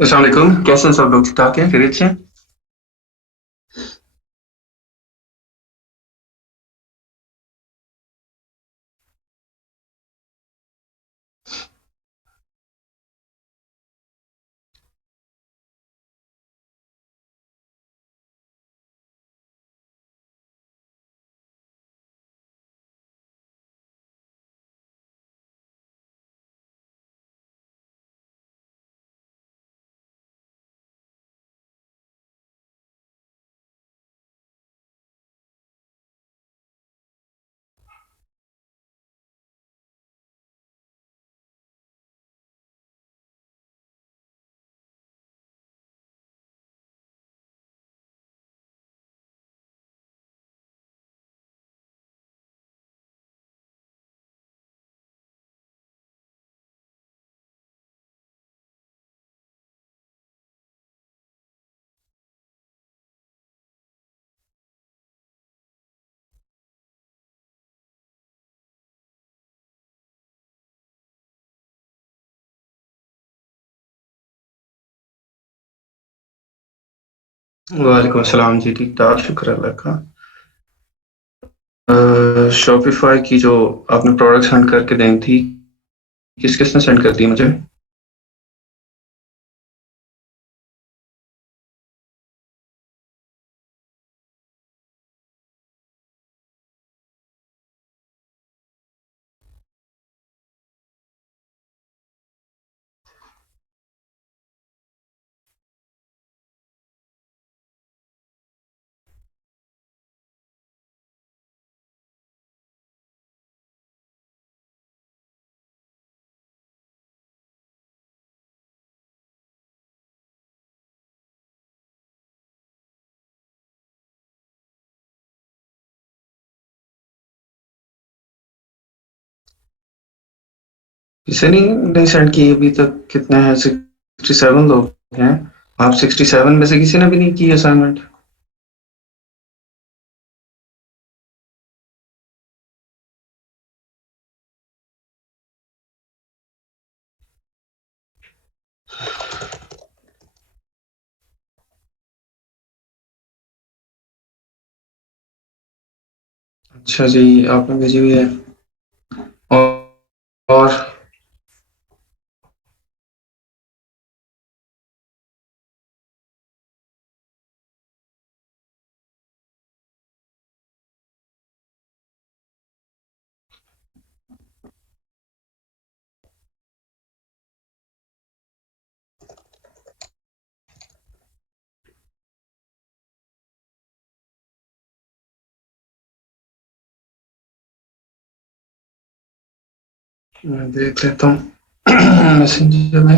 अस्सलाम वालेकुम, कैसे हैं सब लोग? ठीक ठाक हैं, खैरियत से हैं? वालेकुम अस्सलाम जी, ठीक ठाक, शुक्र अल्लाह का। शॉपिफाई की जो आपने प्रोडक्ट सेंड करके दी थी, किस किसने सेंड कर दी मुझे? किसी ने नहीं सेंड की अभी तक। कितने हैं? 67 लोग हैं। आप 67 में से किसी ने भी नहीं की असाइनमेंट? अच्छा जी, आपने भेजी हुई है। और मैं देख लेता हूँ मैसेंजर में।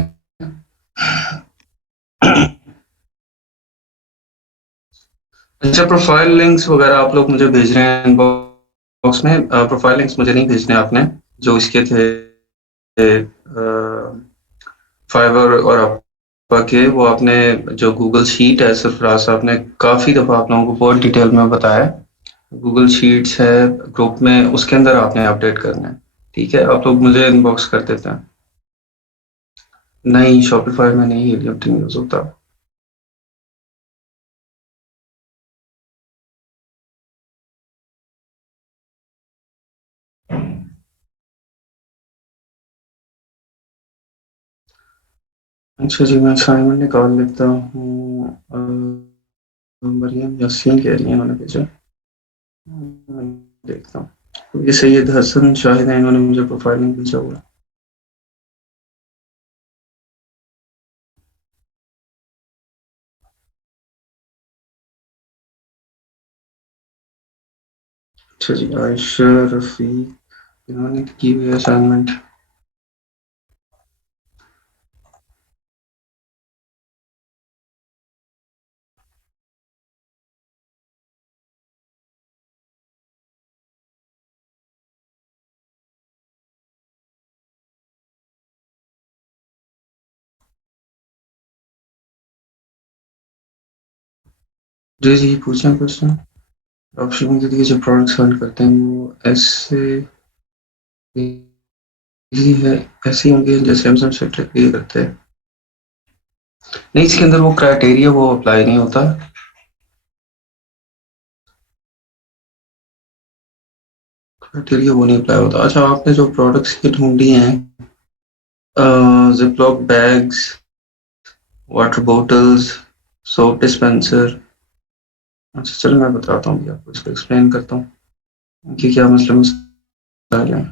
अच्छा, प्रोफाइल लिंक्स वगैरह आप लोग मुझे भेज रहे हैं इनबॉक्स में। प्रोफाइल लिंक्स मुझे नहीं भेजने आपने, जो इसके थे फाइवर और अपा के। वो आपने जो गूगल शीट है, सरफराज साहब ने काफ़ी दफ़ा आप लोगों को बहुत डिटेल में बताया। गूगल शीट्स है ग्रुप में, उसके अंदर आपने अपडेट करना है। ठीक है, आप लोग मुझे इनबॉक्स कर देते हैं। नहीं, शॉपिफाई में नहीं हीलियम यूज़ होता। अच्छा जी, मैं असाइनमेंट निकाल लेता हूँ। मरियम यासीन कह रही है, उन्होंने भेजा। मैं देखता हूँ। ये सैयद हसन शाहिद है, इन्होंने मुझे प्रोफाइल लिंक भेजा हुआ है। अच्छा जी, आयशा रफ़ीक, इन्होंने की हुई असाइनमेंट। जी जी, पूछें क्वेश्चन। आप शुरू के लिए जो प्रोडक्ट सेल करते हैं वो ऐसे ही है, ऐसे ही होंगे जैसे हम सब सेट ये करते हैं। नहीं, इसके अंदर वो क्राइटेरिया वो अप्लाई नहीं होता। क्राइटेरिया वो नहीं अप्लाई होता। अच्छा, आपने जो प्रोडक्ट्स ये ढूंढी हैं, ziplock bags, water bottles, soap dispenser. अच्छा चलो, मैं बताता हूँ भैया, आपको इसको एक्सप्लेन करता हूँ कि क्या मसला मसाइल है।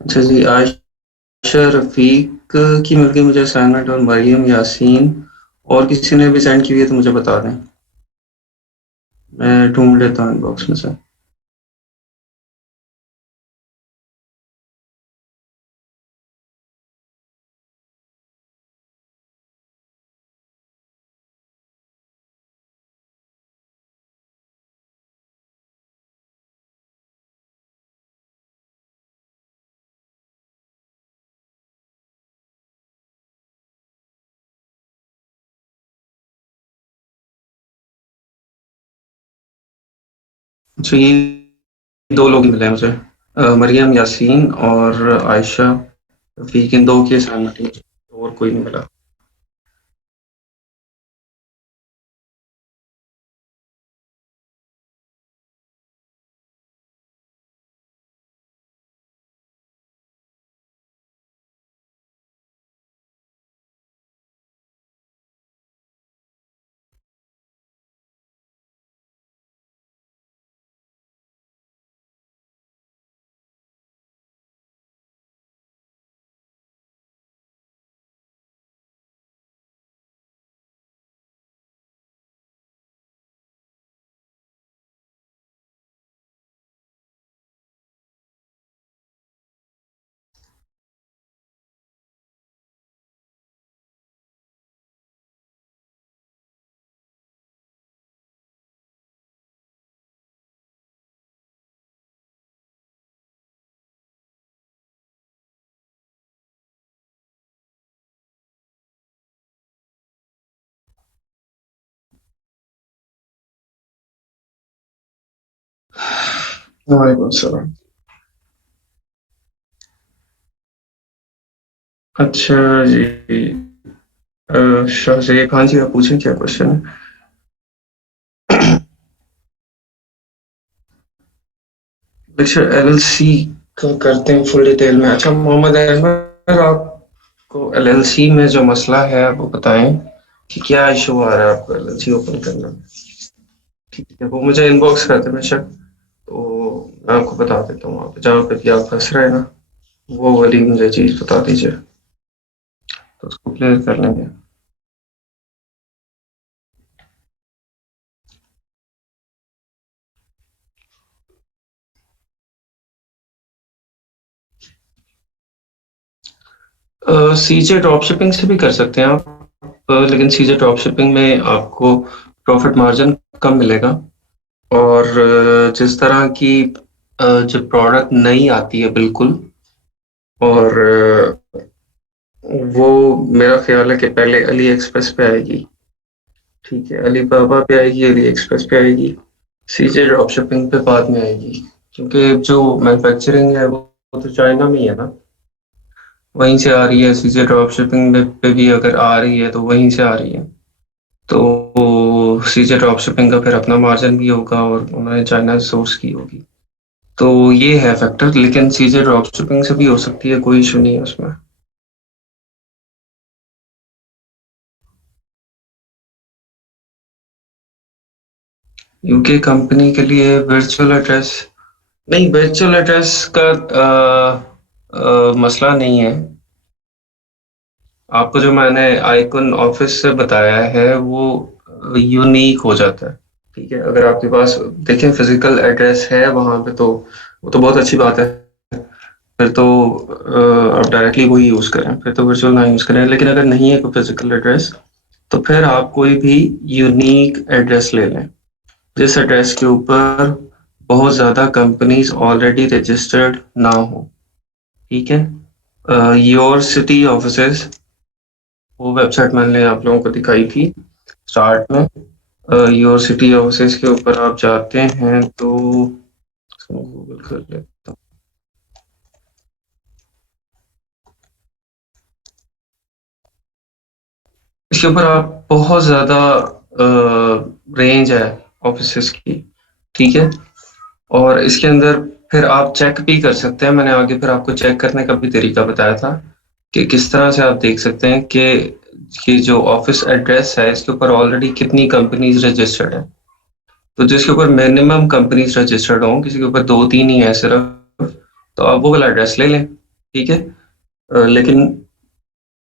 अच्छा जी, आयशा रफीक की मिल गई मुझे असाइनमेंट, और मरियम यासीन। और किसी ने भी सेंड की हुई है तो मुझे बता दें, मैं ढूंढ लेता हूँ इनबॉक्स में से। अच्छा, ये दो लोग ही मिले हैं मुझे, मरियम यासीन और आयशा रफीक, इन दो के असाइनमेंट मुझे, और कोई नहीं मिला। वालेकुम सलाम। अच्छा जी, शाह से खान जी, आप पूछें क्या क्वेश्चन है। अच्छा, एलएलसी का करते हैं फुल डिटेल में। अच्छा मोहम्मद अहमद, आपको एलएलसी में जो मसला है आप वो बताएं कि क्या इशू आ रहा है आपको एलएलसी ओपन करने में। ठीक है, वो मुझे इनबॉक्स कर दें बेशक, तो मैं आपको बता देता हूँ, आप जहाँ पे भी आप फंस रहे हैं ना, वो वाली मुझे चीज़ बता दीजिए, तो उसको क्लियर कर लेंगे। सीजे ड्रॉप शिपिंग से भी कर सकते हैं आप, लेकिन सीजे ड्रॉप शिपिंग में आपको प्रॉफिट मार्जिन कम मिलेगा। और जिस तरह की जो प्रोडक्ट नई आती है बिल्कुल, और वो मेरा ख्याल है कि पहले अली एक्सप्रेस पे आएगी। ठीक है, अली बाबा पे आएगी, अली एक्सप्रेस पे आएगी, सीजे ड्रॉप शिपिंग पे बाद में आएगी। क्योंकि जो मैन्युफैक्चरिंग है वो तो चाइना में ही है ना, वहीं से आ रही है। सीजे ड्रॉप शिपिंग में पे भी अगर आ रही है तो वहीं से आ रही है। तो सीजे ड्रॉप शिपिंग का फिर अपना मार्जिन भी होगा, और उन्होंने चाइना से सोर्स की होगी। तो ये है फैक्टर, लेकिन सीजे ड्रॉप शिपिंग से भी हो सकती है, कोई इशू नहीं है उसमें। यूके कंपनी के लिए वर्चुअल एड्रेस, नहीं, वर्चुअल एड्रेस का मसला नहीं है। आपको जो मैंने आइकन ऑफिस से बताया है वो यूनिक हो जाता है। ठीक है, अगर आपके पास देखें फिजिकल एड्रेस है वहां पे, तो वो तो बहुत अच्छी बात है। फिर तो आप डायरेक्टली वही यूज करें, फिर तो वर्चुअल ना यूज करें। लेकिन अगर नहीं है कोई फिजिकल एड्रेस, तो फिर आप कोई भी यूनिक एड्रेस ले लें, जिस एड्रेस के ऊपर बहुत ज़्यादा कंपनीज ऑलरेडी रजिस्टर्ड ना हो। ठीक है, योर सिटी ऑफिसेज, वो वेबसाइट मैंने आप लोगों को दिखाई थी स्टार्ट में। योर सिटी ऑफिस के ऊपर आप जाते हैं तो इसको गूगल कर लेता हूँ। इसके ऊपर आप बहुत ज़्यादा रेंज है ऑफिसेस की, ठीक है। और इसके अंदर फिर आप चेक भी कर सकते हैं, मैंने आगे फिर आपको चेक करने का भी तरीका बताया था कि किस तरह से आप देख सकते हैं कि ये जो ऑफिस एड्रेस है इसके ऊपर ऑलरेडी कितनी कंपनीज रजिस्टर्ड है। तो जिसके ऊपर मिनिमम कंपनीज रजिस्टर्ड हों, किसी के ऊपर दो तीन ही है सिर्फ, तो आप वो वाला एड्रेस ले लें, ठीक है। लेकिन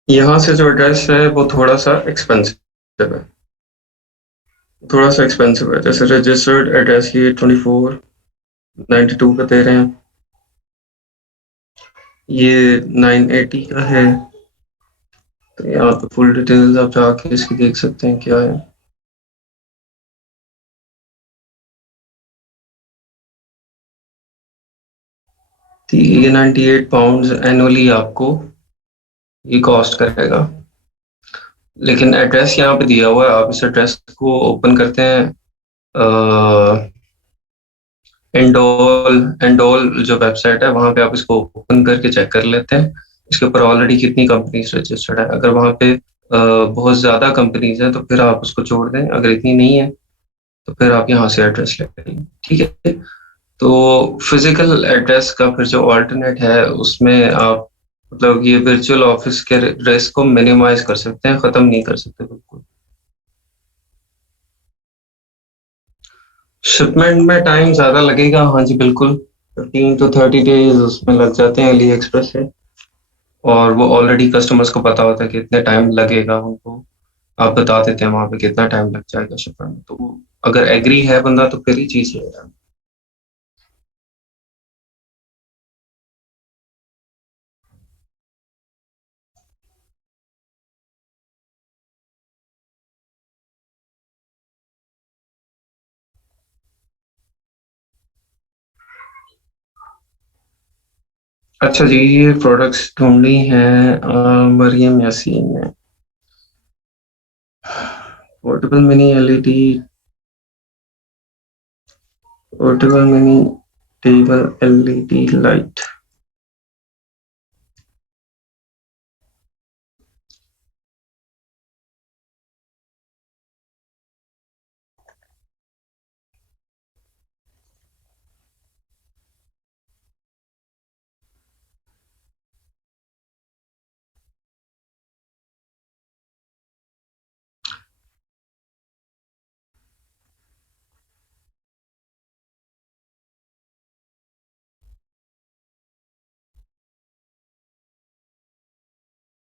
यहाँ से जो एड्रेस है वो थोड़ा सा एक्सपेंसिव है, थोड़ा सा एक्सपेंसिव है। जैसे रजिस्टर्ड एड्रेस ये 2492 का दे रहे हैं, ये 980 का है। तो यहाँ पे फुल डिटेल्स आप जाके इसकी देख सकते हैं क्या है। तो ये 98 पाउंड एनुअली आपको ये कॉस्ट करेगा। लेकिन एड्रेस यहाँ पे दिया हुआ है, आप इस एड्रेस को ओपन करते हैं, एंडोल एंडोल जो वेबसाइट है वहां पे आप इसको ओपन करके चेक कर लेते हैं इसके ऊपर ऑलरेडी कितनी कंपनीज रजिस्टर्ड है। अगर वहां पे बहुत ज्यादा कंपनीज है तो फिर आप उसको छोड़ दें, अगर इतनी नहीं है तो फिर आप यहाँ से एड्रेस ले लें, ठीक है। तो फिजिकल एड्रेस का फिर जो अल्टरनेट है उसमें आप मतलब ये वर्चुअल ऑफिस के रिस्क को मिनिमाइज कर सकते हैं, खत्म नहीं कर सकते बिल्कुल। शिपमेंट में टाइम ज्यादा लगेगा, हाँ जी बिल्कुल। 15 to 30 डेज उसमें लग जाते हैं अली एक्सप्रेस से। और वो ऑलरेडी कस्टमर्स को पता होता है कि इतने टाइम लगेगा उनको, आप बता देते हैं वहां पे कितना टाइम लग जाएगा शिपमेंट में, तो अगर एग्री है बंदा तो फिर ही चीज है। अच्छा जी, ये प्रोडक्ट्स ढूंढी हैं मरियम यासीन ने। Portable mini LED, portable mini table LED light.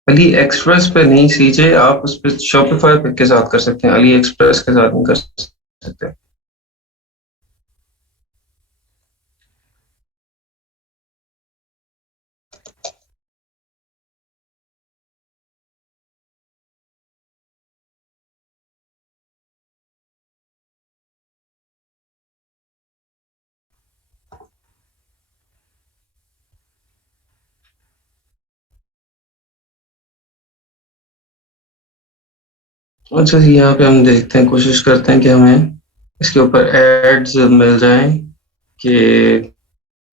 Ali express पे नहीं, सीजे आप उस पे शॉपिफाई पे के साथ कर सकते हैं, अली एक्सप्रेस के साथ नहीं कर सकते। अच्छा जी, यहाँ पे हम देखते हैं, कोशिश करते हैं कि हमें इसके ऊपर एड्स मिल जाएं कि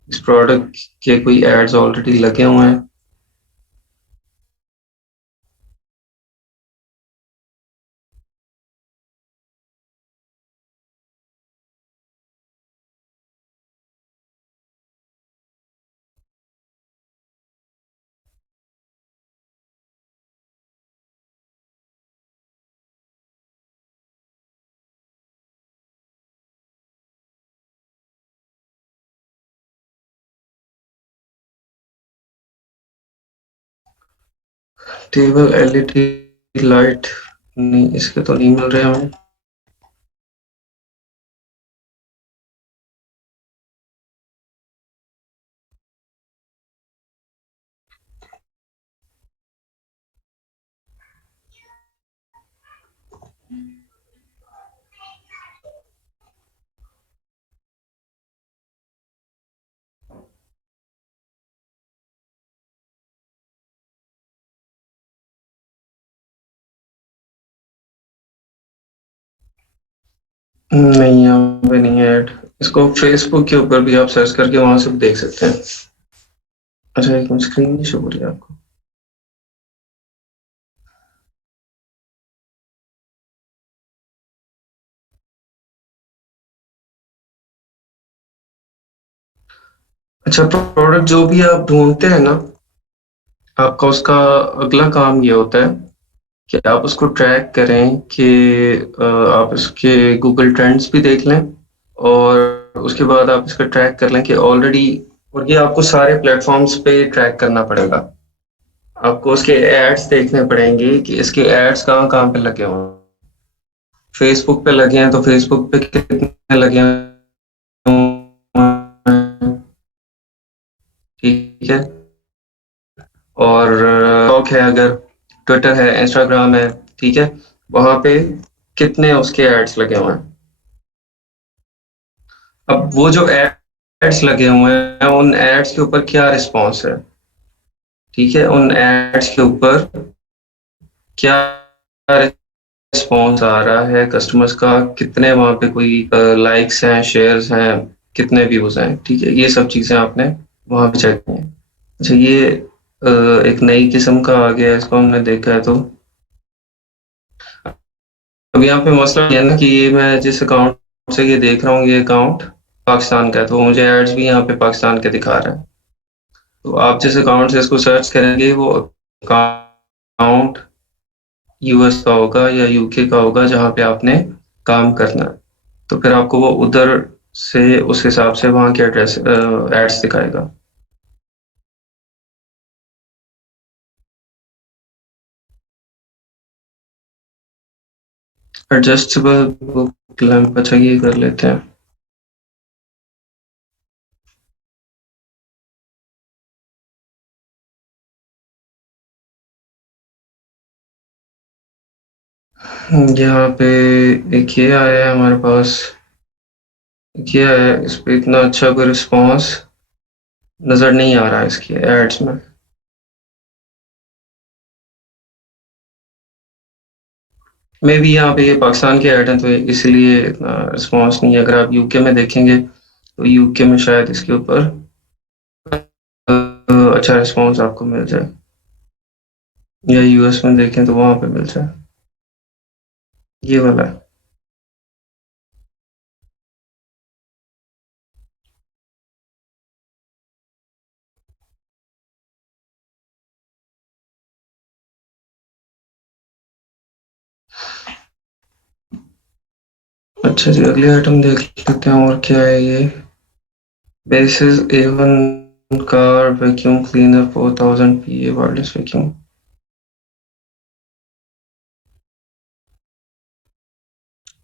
इस प्रोडक्ट के कोई एड्स ऑलरेडी लगे हुए हैं। टेबल एलईडी लाइट नहीं, इसके तो नहीं मिल रहे हमें। नहीं, यहाँ पे नहीं है ऐड। इसको फेसबुक के ऊपर भी आप सर्च करके वहां से भी देख सकते हैं। अच्छा, एक मिनट, स्क्रीन नहीं शो हो रही है आपको? अच्छा, प्रोडक्ट जो भी आप ढूंढते हैं ना, आपका उसका अगला काम ये होता है कि आप उसको ट्रैक करें कि आप इसके गूगल ट्रेंड्स भी देख लें, और उसके बाद आप इसका ट्रैक कर लें कि ऑलरेडी, और ये आपको सारे प्लेटफॉर्म्स पे ट्रैक करना पड़ेगा। आपको उसके एड्स देखने पड़ेंगे कि इसके एड्स कहाँ कहाँ पे लगे हुए हैं। फेसबुक पे लगे हैं तो फेसबुक पे कितने लगे हैं, ठीक है। और टॉक है, अगर ट्विटर है, इंस्टाग्राम है, ठीक है, वहां पे कितने उसके एड्स लगे हुए हैं। अब वो जो एड्स लगे हुए हैं, उन एड्स के ऊपर क्या रिस्पॉन्स है, ठीक है, उन एड्स के ऊपर क्या रिस्पॉन्स आ रहा है कस्टमर्स का, कितने वहां पे कोई लाइक्स हैं, शेयर्स हैं, कितने व्यूज हैं, ठीक है, ये सब चीजें आपने वहां पे चेक की हैं। अच्छा, ये एक नई किस्म का आ गया है, इसको हमने देखा है। तो अब यहाँ पे मसला ये है ना कि ये मैं जिस अकाउंट से ये देख रहा हूँ, ये अकाउंट पाकिस्तान का है, तो मुझे एड्स भी यहाँ पे पाकिस्तान के दिखा रहा है। तो आप जिस अकाउंट से इसको सर्च करेंगे, वो अकाउंट यूएस का होगा या यूके का होगा जहाँ पे आपने काम करना है। तो फिर आपको वो उधर से उस हिसाब से वहाँ के एड्रेस एड्स दिखाएगा। एडजस्टेबल बुक लैंप, अच्छा ये कर लेते हैं। यहाँ पे एक ये आया है हमारे पास, ये है, इस पे इतना अच्छा कोई रिस्पॉन्स नजर नहीं आ रहा है इसकी एड्स में। मे भी यहाँ पे ये पाकिस्तान के ऐड हैं तो इसलिए इतना रिस्पॉन्स नहीं है। अगर आप यूके में देखेंगे तो यूके में शायद इसके ऊपर अच्छा रिस्पॉन्स आपको मिल जाए, या यूएस में देखें तो वहां पे मिल जाए। ये वाला है। अच्छा जी, अगले आइटम देख लेते हैं और क्या है ये। Basis A1 car vacuum cleaner 4000 PA wireless vacuum.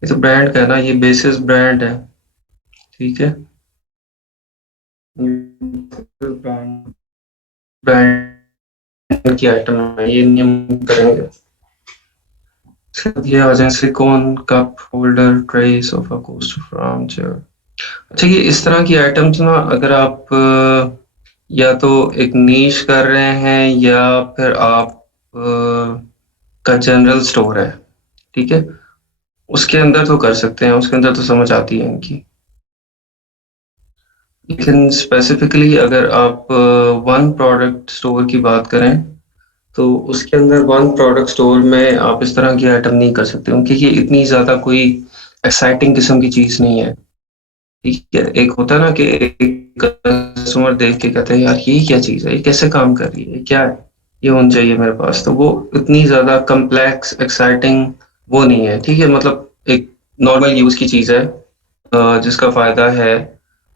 ये तो ब्रांड का है ना, ये बेसिस ब्रांड है, ठीक है। ब्रांड ब्रांड की आइटम है, ये नियम करेंगे। ये आ जाए silicon cup holder tray sofa coaster arm chair. अच्छा, ये इस तरह की आइटम्स ना, अगर आप या तो एक नीश कर रहे हैं, या फिर आप का जनरल स्टोर है, ठीक है, उसके अंदर तो कर सकते हैं, उसके अंदर तो समझ आती है इनकी। लेकिन स्पेसिफिकली अगर आप वन प्रोडक्ट स्टोर की बात करें, तो उसके अंदर वन प्रोडक्ट स्टोर में आप इस तरह की आइटम नहीं कर सकते, क्योंकि ये इतनी ज्यादा कोई एक्साइटिंग किस्म की चीज नहीं है, ठीक है। एक होता है ना कि एक कस्टमर देख के कहते हैं, यार ये क्या चीज है, ये कैसे काम कर रही है, ये क्या है, ये होना चाहिए मेरे पास। तो वो इतनी ज्यादा कम्प्लेक्स एक्साइटिंग वो नहीं है, ठीक है, मतलब एक नॉर्मल यूज की चीज है, जिसका फायदा है।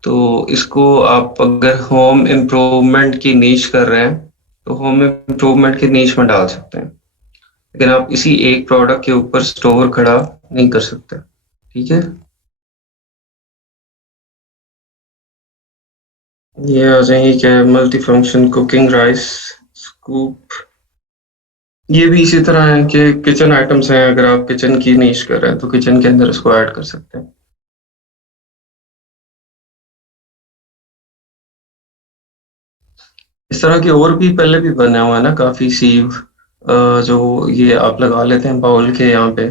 तो इसको आप अगर होम इम्प्रूवमेंट की नीश कर रहे हैं, तो होम इम्प्रूवमेंट की नीश में डाल सकते हैं। लेकिन आप इसी एक प्रोडक्ट के ऊपर स्टोर खड़ा नहीं कर सकते, ठीक है। ये आ जाएंगे क्या, multi function cooking rice scoop. ये भी इसी तरह है कि किचन आइटम्स हैं, अगर आप किचन की नीश कर रहे हैं तो किचन के अंदर इसको ऐड कर सकते हैं। इस तरह के और भी पहले भी बने हुआ है ना काफी सीव, जो ये आप लगा लेते हैं बाउल के यहाँ पे,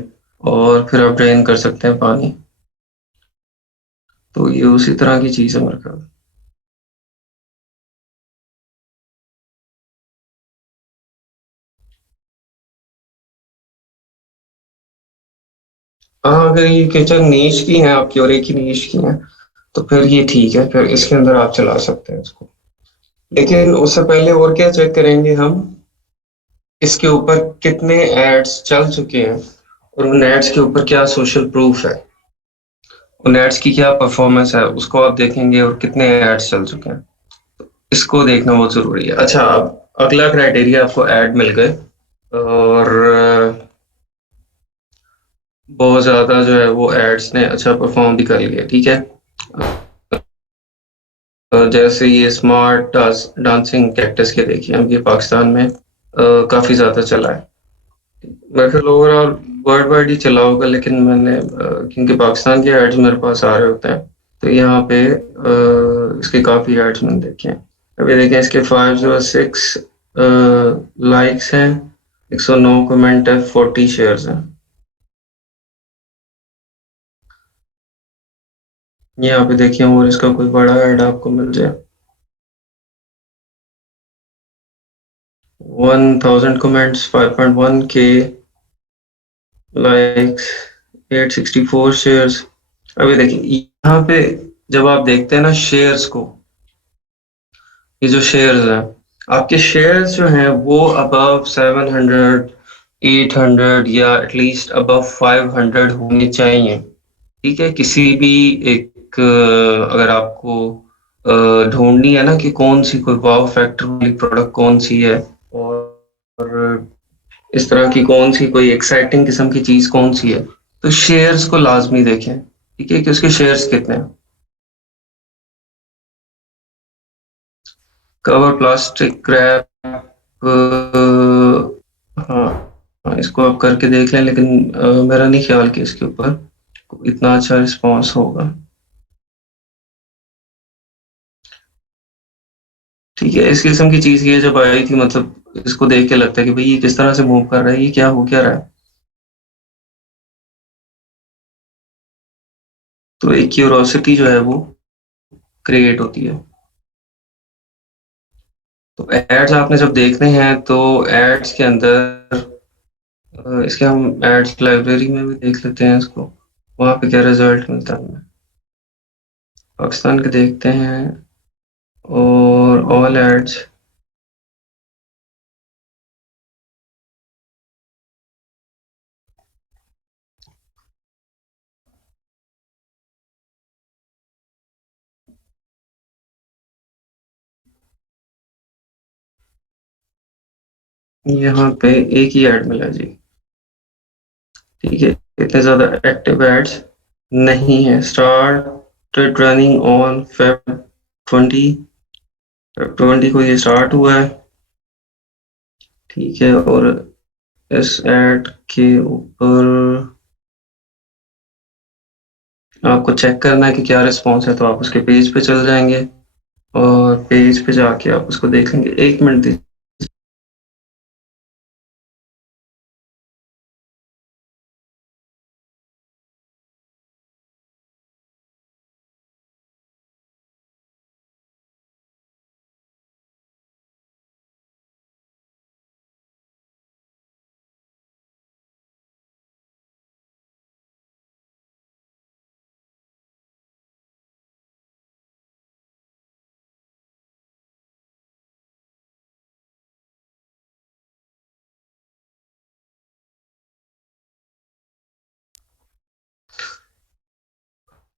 और फिर आप ड्रेन कर सकते हैं पानी। तो ये उसी तरह की चीज़ है मेरे ख्याल। हाँ, अगर ये किचन नीश की है आपकी और एक ही नीश की है, तो फिर ये ठीक है, फिर इसके अंदर आप चला सकते हैं इसको। लेकिन उससे पहले और क्या चेक करेंगे हम, इसके ऊपर कितने एड्स चल चुके हैं और उन एड्स के ऊपर क्या सोशल प्रूफ है, उन एड्स की क्या परफॉर्मेंस है, उसको आप देखेंगे और कितने एड्स चल चुके हैं, इसको देखना बहुत जरूरी है। अच्छा, अब अगला क्राइटेरिया, आपको ऐड मिल गए और बहुत ज्यादा जो है वो एड्स ने अच्छा परफॉर्म भी कर लिया, ठीक है। जैसे ये स्मार्ट डांसिंग कैक्टस के देखिए, हम ये पाकिस्तान में काफी ज्यादा चला है। मेरे ख्याल ओवरऑल वर्ल्ड वाइड ही चला होगा, लेकिन मैंने क्योंकि पाकिस्तान के एड्स मेरे पास आ रहे होते हैं, तो यहाँ पे इसके काफी एड्स मैंने देखे हैं। अभी देखें, इसके 506 लाइक्स हैं, 109 कमेंट है, 40 शेयर्स हैं। यहाँ पे देखिए, और इसका कोई बड़ा ऐड आपको मिल जाए, 1000 कमेंट्स, 5.1 के लाइक्स, 864 शेयर्स। अभी देखिए यहाँ पे, जब आप देखते हैं ना शेयर्स को, ये जो शेयर्स हैं, आपके शेयर्स जो हैं वो अबव 700, 800 या एटलीस्ट अबव 500 होने चाहिए, ठीक है। किसी भी एक अगर आपको ढूंढनी है ना कि कौन सी कोई वाव फैक्टर वाली प्रोडक्ट कौन सी है, और इस तरह की कौन सी कोई एक्साइटिंग किस्म की चीज कौन सी है, तो शेयर्स को लाजमी देखें, ठीक है, कि उसके शेयर्स कितने हैं। कवर प्लास्टिक रैप, हाँ, हाँ, इसको आप करके देख लें, लेकिन मेरा नहीं ख्याल कि इसके ऊपर इतना अच्छा रिस्पांस होगा। ठीक है, इस किस्म की चीज ये जब आई थी, मतलब इसको देख के लगता है कि भाई ये किस तरह से मूव कर रहा है, ये क्या हो क्या रहा है, तो एक क्यूरोसिटी जो है वो क्रिएट होती है। तो एड्स आपने जब देखने हैं, तो एड्स के अंदर इसके हम एड्स लाइब्रेरी में भी देख लेते हैं इसको, वहां पे क्या रिजल्ट मिलता है हमें। पाकिस्तान के देखते हैं, और ऑल एड्स, यहाँ पे एक ही ऐड मिला जी, ठीक है। इतने ज्यादा एक्टिव एड्स नहीं है। Started running on Feb 20, Feb 20 को ये स्टार्ट हुआ है, ठीक है। और इस ऐड के ऊपर आपको चेक करना है कि क्या रिस्पॉन्स है, तो आप उसके पेज पे चल जाएंगे और पेज पे जाके आप उसको देख लेंगे। 1 मिनट दीजिए।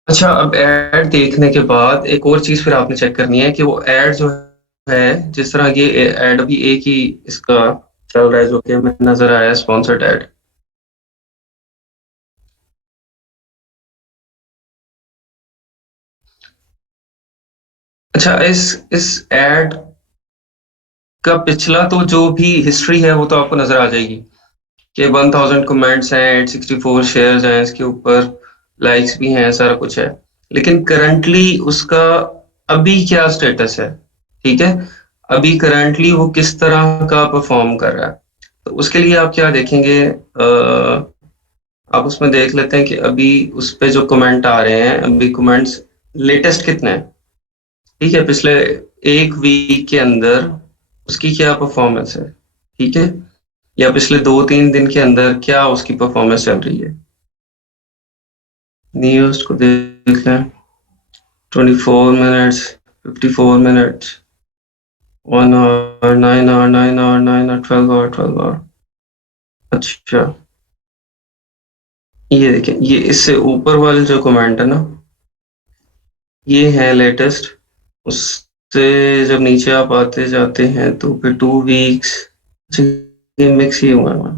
अच्छा, अब ऐड देखने के बाद एक और चीज फिर आपने चेक करनी है कि वो ऐड जो है, जिस तरह ये ऐड अभी एक ही इसका चल रहा है जो कि हमें नजर आया, स्पॉन्सर्ड ऐड। अच्छा, इस ऐड का पिछला तो जो भी हिस्ट्री है वो तो आपको नजर आ जाएगी कि 1000 कमेंट्स हैं, 864 शेयर्स हैं, इसके ऊपर लाइक्स भी हैं, सारा कुछ है। लेकिन करंटली उसका अभी क्या स्टेटस है, ठीक है, अभी करंटली वो किस तरह का परफॉर्म कर रहा है। तो उसके लिए आप क्या देखेंगे, आप उसमें देख लेते हैं कि अभी उस पे जो कमेंट आ रहे हैं, अभी कमेंट्स लेटेस्ट कितने हैं, ठीक है, पिछले एक वीक के अंदर उसकी क्या परफॉर्मेंस है, ठीक है, या पिछले 2-3 दिन के अंदर क्या उसकी परफॉर्मेंस चल रही है। न्यूज को देख लें, 24 minutes, 54 minutes, 1 hour, 9 hour, 9 hour, 9 hour, 12 hour, 12 hour. अच्छा, ये देखें, ये इससे ऊपर वाले जो कमेंट है ना, ये है लेटेस्ट। उससे जब नीचे आप आते जाते हैं तो फिर 2 वीक्स, ये मिक्स ही हुआ है।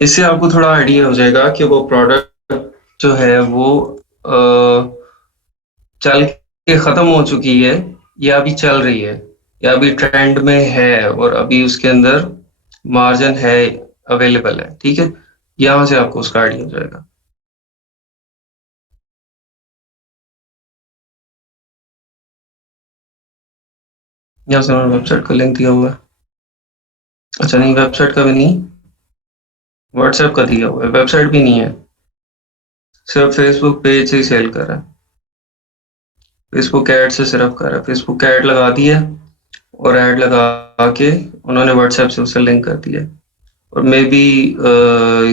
इससे आपको थोड़ा आइडिया हो जाएगा कि वो प्रोडक्ट जो है वो चल के खत्म हो चुकी है या अभी चल रही है या अभी ट्रेंड में है और अभी उसके अंदर मार्जिन है, अवेलेबल है, ठीक है, यहाँ से आपको उसका आइडिया हो जाएगा। यहाँ से हमारे वेबसाइट का लिंक दिया हुआ है। अच्छा, नहीं, वेबसाइट का भी नहीं, व्हाट्सएप का दिया हुआ है, वेबसाइट भी नहीं है, सिर्फ फेसबुक पेज से ही सेल कर रहा है, फेसबुक ऐड से सिर्फ कर रहा है, फेसबुक ऐड लगा दिया और ऐड लगा के उन्होंने व्हाट्सएप से उसे लिंक कर दिया। और मे बी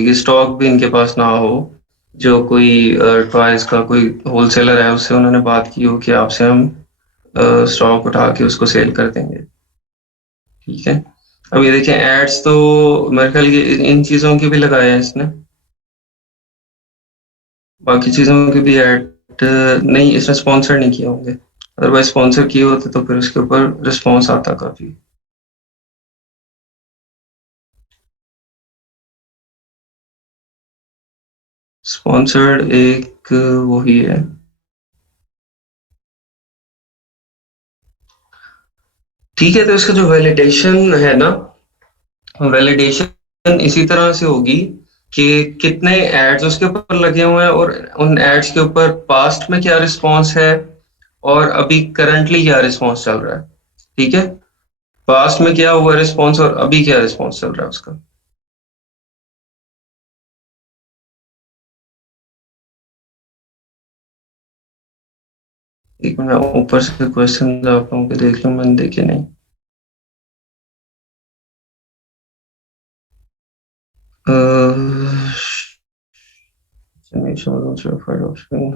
ये स्टॉक भी इनके पास ना हो, जो कोई टॉयज का कोई होलसेलर है उससे उन्होंने बात की हो कि आपसे हम स्टॉक उठा के उसको सेल कर देंगे, ठीक है। अब ये देखें, एड्स तो मेरे ख्याल ये इन चीजों के भी लगाए हैं इसने, बाकी चीजों के भी ऐड नहीं, इसने स्पॉन्सर नहीं किए होंगे, अदरवाइज स्पॉन्सर किए होते तो फिर उसके ऊपर रिस्पॉन्स आता काफी। स्पॉन्सर्ड एक वही है। ठीक है, तो इसका जो वैलिडेशन है ना, वैलिडेशन इसी तरह से होगी कि कितने एड्स उसके ऊपर लगे हुए हैं और उन एड्स के ऊपर पास्ट में क्या रिस्पॉन्स है और अभी करंटली क्या रिस्पॉन्स चल रहा है, ठीक है, पास्ट में क्या हुआ रिस्पॉन्स और अभी क्या रिस्पॉन्स चल रहा है उसका। एक मिनट, ऊपर से क्वेश्चन आप लोगों के देख लूं, मैंने देखे नहीं।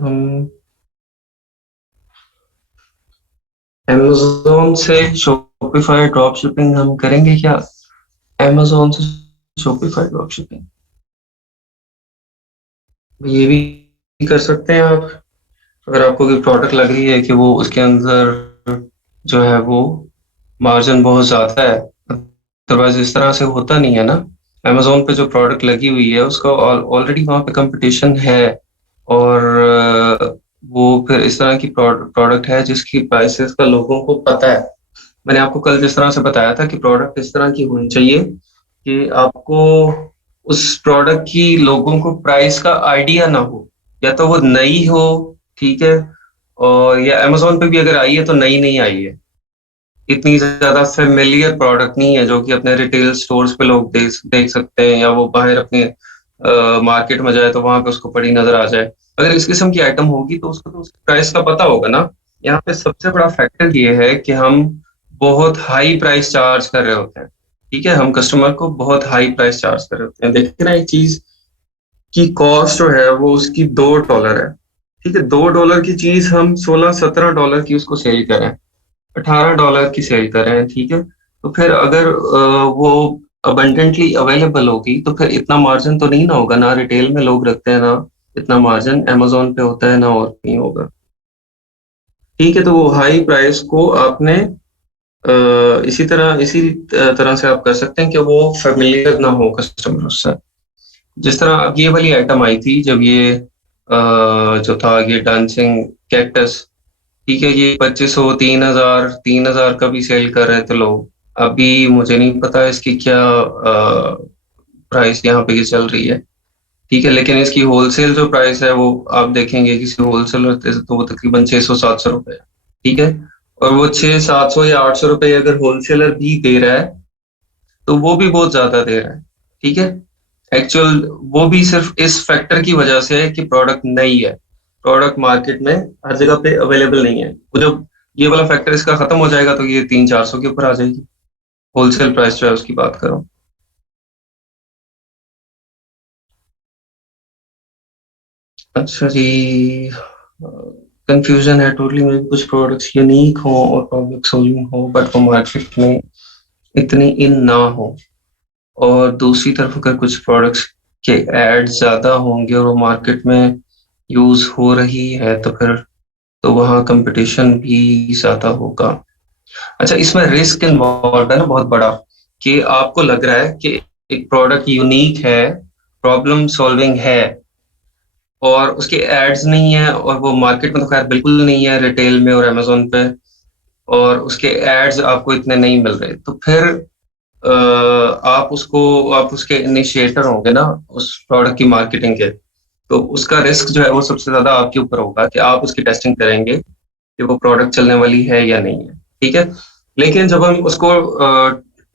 हम Amazon से शॉपिफाई ड्रॉप शिपिंग हम करेंगे क्या? Amazon से शॉपिफाई ड्रॉप शिपिंग ये भी कर सकते हैं आप, अगर आपको कोई प्रोडक्ट लग रही है कि वो उसके अंदर जो है वो मार्जिन बहुत ज्यादा है, अदरवाइज इस तरह से होता नहीं है ना। Amazon पे जो प्रोडक्ट लगी हुई है उसका ऑलरेडी वहां पे कंपटीशन है, और वो फिर इस तरह की प्रोडक्ट है जिसकी प्राइसेस का लोगों को पता है। मैंने आपको कल जिस तरह से बताया था कि प्रोडक्ट इस तरह की होनी चाहिए कि आपको उस प्रोडक्ट की लोगों को प्राइस का आइडिया ना हो, या तो वो नई हो, ठीक है, और या अमेजोन पे भी अगर आई है तो नई नहीं आई है, इतनी ज्यादा फेमिलियर प्रोडक्ट नहीं है जो कि अपने रिटेल स्टोर्स पे लोग देख देख सकते हैं, या वो बाहर अपने मार्केट में जाए तो वहां पे उसको पड़ी नजर आ जाए। अगर इस किस्म की आइटम होगी तो उसको तो उसके प्राइस का पता होगा ना। यहाँ पे सबसे बड़ा फैक्टर ये है कि हम बहुत हाई प्राइस चार्ज कर रहे होते हैं, ठीक है, हम कस्टमर को बहुत हाई प्राइस चार्ज कर रहे होते हैं। देखिए ना, एक चीज की कॉस्ट जो है वो उसकी $2 है, ठीक है, $2 की चीज हम 16-17 डॉलर की उसको सेल करें, $18 की सेल करें, ठीक है, तो फिर अगर वो अबंडेंटली अवेलेबल होगी तो फिर इतना मार्जिन तो नहीं ना होगा, ना रिटेल में लोग रखते हैं ना इतना मार्जिन अमेजोन पे होता है, ना और कहीं होगा, ठीक है। तो वो हाई प्राइस को आपने इसी तरह से आप कर सकते हैं कि वो फेमिलियर ना हो कस्टमर उससे। जिस तरह अब ये वाली आइटम आई थी, जब ये जो था ये डांसिंग कैक्टस, ठीक है, ये 2500, 3000 का भी सेल कर रहे थे लोग। अभी मुझे नहीं पता इसकी क्या प्राइस यहाँ पे ये चल रही है, ठीक है, लेकिन इसकी होलसेल जो प्राइस है वो आप देखेंगे किसी होलसेलर से तो वो तकरीबन 600-700 रुपए है, ठीक है, और वो 600-700 या 800 रुपए अगर होलसेलर भी दे रहा है तो वो भी बहुत ज्यादा दे रहा है, ठीक है। एक्चुअल वो भी सिर्फ इस फैक्टर की वजह से है कि प्रोडक्ट नई है, प्रोडक्ट मार्केट में हर जगह पे अवेलेबल नहीं है। वो जब ये वाला फैक्टर इसका खत्म हो जाएगा तो ये 300-400 के ऊपर आ जाएगी, होलसेल प्राइस जो है उसकी बात करो। अच्छा जी, कंफ्यूजन है टोटली में, कुछ प्रोडक्ट्स यूनिक हो और प्रॉब्लम सॉल्विंग हो बट वो मार्केट में इतनी इन ना हो, और दूसरी तरफ अगर कुछ प्रोडक्ट्स के एड ज्यादा होंगे और वो मार्केट में यूज हो रही है तो फिर तो वहाँ कंपटीशन भी ज्यादा होगा। अच्छा, इसमें रिस्क इन्वॉल्व है ना बहुत बड़ा, कि आपको लग रहा है कि एक प्रोडक्ट यूनिक है, प्रॉब्लम सॉल्विंग है, और उसके एड्स नहीं है, और वो मार्केट में तो खैर बिल्कुल नहीं है रिटेल में और अमेजोन पे, और उसके एड्स आपको इतने नहीं मिल रहे, तो फिर आप उसके इनिशिएटर होंगे ना उस प्रोडक्ट की मार्केटिंग के, तो उसका रिस्क जो है वो सबसे ज्यादा आपके ऊपर होगा कि आप उसकी टेस्टिंग करेंगे कि वो प्रोडक्ट चलने वाली है या नहीं है। ठीक है, लेकिन जब हम उसको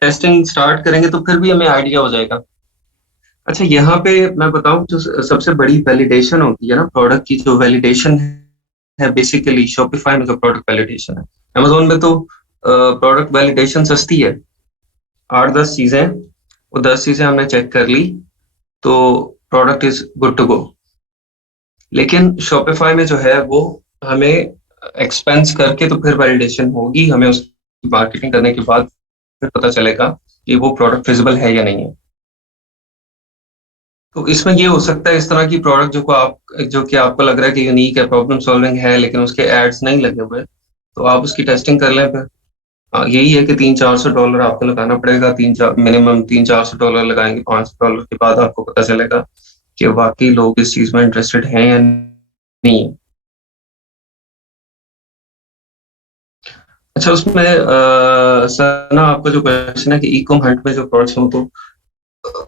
टेस्टिंग स्टार्ट करेंगे तो फिर भी हमें आइडिया हो जाएगा। अच्छा, यहाँ पे मैं बताऊं, जो सबसे बड़ी वैलिडेशन होती है ना प्रोडक्ट की, जो वैलिडेशन है बेसिकली शॉपिफाई में, जो प्रोडक्ट वैलिडेशन है, अमेजोन में तो प्रोडक्ट वैलिडेशन सस्ती है, 8-10 चीजें, वो 10 चीजें हमने चेक कर ली तो product is good to go. लेकिन शॉपिफाई में जो है वो हमें एक्सपेंस करके तो फिर वैलिडेशन होगी, हमें उसकी मार्केटिंग करने के बाद फिर पता चलेगा कि वो प्रोडक्ट फिजिबल है या नहीं है। तो इसमें ये हो सकता है इस तरह की प्रोडक्ट जो कि आपको लग रहा है कि यूनिक है, प्रॉब्लम सॉल्विंग है, लेकिन उसके एड्स नहीं लगे हुए, तो आप उसकी टेस्टिंग कर लें फिर। हाँ, यही है कि $300-400 आपको लगाना पड़ेगा, तीन चार मिनिमम $300-400 लगाएंगे, $500 के बाद आपको पता चलेगा कि वाकई लोग इस चीज में इंटरेस्टेड हैं या नहीं। अच्छा, उसमें सना आपका जो क्वेश्चन है कि ई कॉम हंट में जो प्रोडक्ट्स हो, तो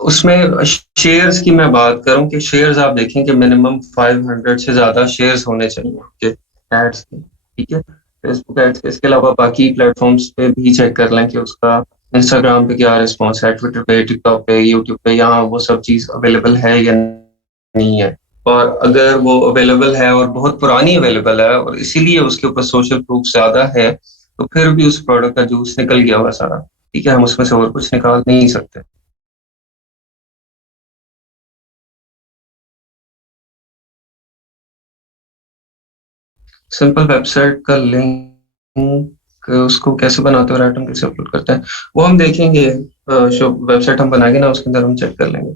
उसमें शेयर्स की मैं बात करूं कि शेयर्स आप देखें कि मिनिमम 500 से ज्यादा शेयर्स होने चाहिए आपके एड्स के। ठीक है, फेसबुक एड्स के, इसके अलावा बाकी प्लेटफॉर्म्स पे भी चेक कर लें कि उसका इंस्टाग्राम पे क्या रिस्पॉन्स है, ट्विटर पे, टिकटॉक पे, यूट्यूब पे, यहाँ वो सब चीज अवेलेबल है या नहीं है। और अगर वो अवेलेबल है और बहुत पुरानी अवेलेबल है और इसीलिए उसके ऊपर सोशल प्रूफ ज्यादा है, तो फिर भी उस प्रोडक्ट का जूस निकल गया हुआ सारा। ठीक है, हम उसमें से और कुछ निकाल नहीं सकते। सिंपल वेबसाइट का लिंक उसको कैसे बनाते हो और आइटम कैसे अपलोड करते हैं, वो हम देखेंगे। जो वेबसाइट हम बनाएंगे ना उसके अंदर हम चेक कर लेंगे।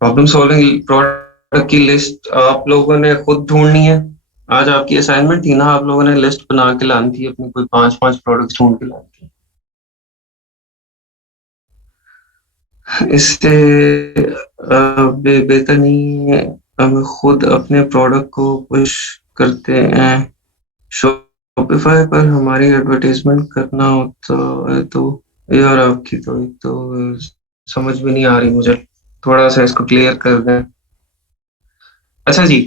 प्रॉब्लम सॉल्विंग प्रोडक्ट की लिस्ट आप लोगों ने खुद ढूंढनी है। आज आपकी असाइनमेंट थी ना, आप लोगों ने लिस्ट बना के लानी थी, अपनी कोई 5-5 प्रोडक्ट्स ढूंढ के लानी थी। इससे बेहतर नहीं है हम खुद अपने प्रोडक्ट को पुश करते हैं। शॉपिफाई पर हमारी एडवर्टाइजमेंट करना होता है तो यार आपकी तो एक तो समझ भी नहीं आ रही मुझे, थोड़ा सा इसको क्लियर कर दें। अच्छा जी,